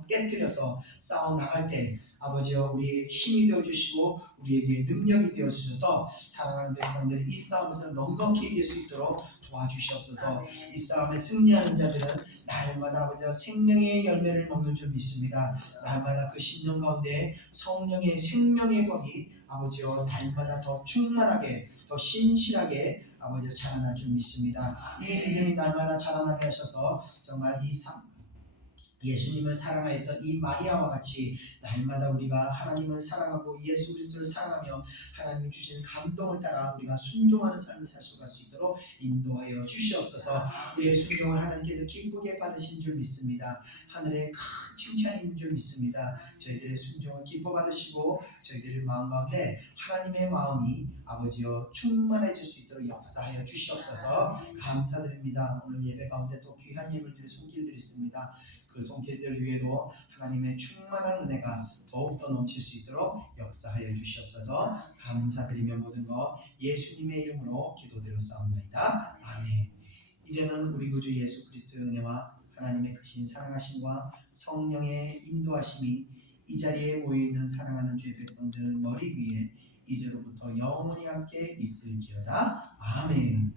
깨뜨려서 싸워 나갈 때 아버지와 우리의 힘이 되어 주시고 우리에게 능력이 되어 주셔서 사랑하는 백성들이 이 싸움에서 넉넉히 이길 수 있도록 도와주시옵소서. 이 싸움에 승리하는 자들은 날마다 아버지와 생명의 열매를 먹는 줄 믿습니다. 날마다 그 심령 가운데 성령의 생명의 법이 아버지와 날마다 더 충만하게 더 신실하게 아버지와 자라날 줄 믿습니다. 이 믿음이 날마다 자라나게 하셔서 정말 이 예수님을 사랑하였던 이 마리아와 같이 날마다 우리가 하나님을 사랑하고 예수 그리스도를 사랑하며 하나님이 주신 감동을 따라 우리가 순종하는 삶을 살아갈 수 있도록 인도하여 주시옵소서. 우리의 순종을 하나님께서 기쁘게 받으신 줄 믿습니다. 하늘에 큰 칭찬이 있는 줄 믿습니다. 저희들의 순종을 기뻐 받으시고 저희들의 마음 가운데 하나님의 마음이 아버지여 충만해질 수 있도록 역사하여 주시옵소서. 감사드립니다. 오늘 예배 가운데 또 귀한 예물들을 손길들이 있습니다. 그 손길들 위에도 하나님의 충만한 은혜가 더욱더 넘칠 수 있도록 역사하여 주시옵소서. 감사드리며 모든 것 예수님의 이름으로 기도드렸사옵나이다. 아멘. 이제는 우리 구주 예수 그리스도의 은혜와 하나님의 크신 사랑하심과 성령의 인도하심이 이 자리에 모여있는 사랑하는 주의 백성들 머리 위에 이제로부터 영원히 함께 있을지어다. 아멘.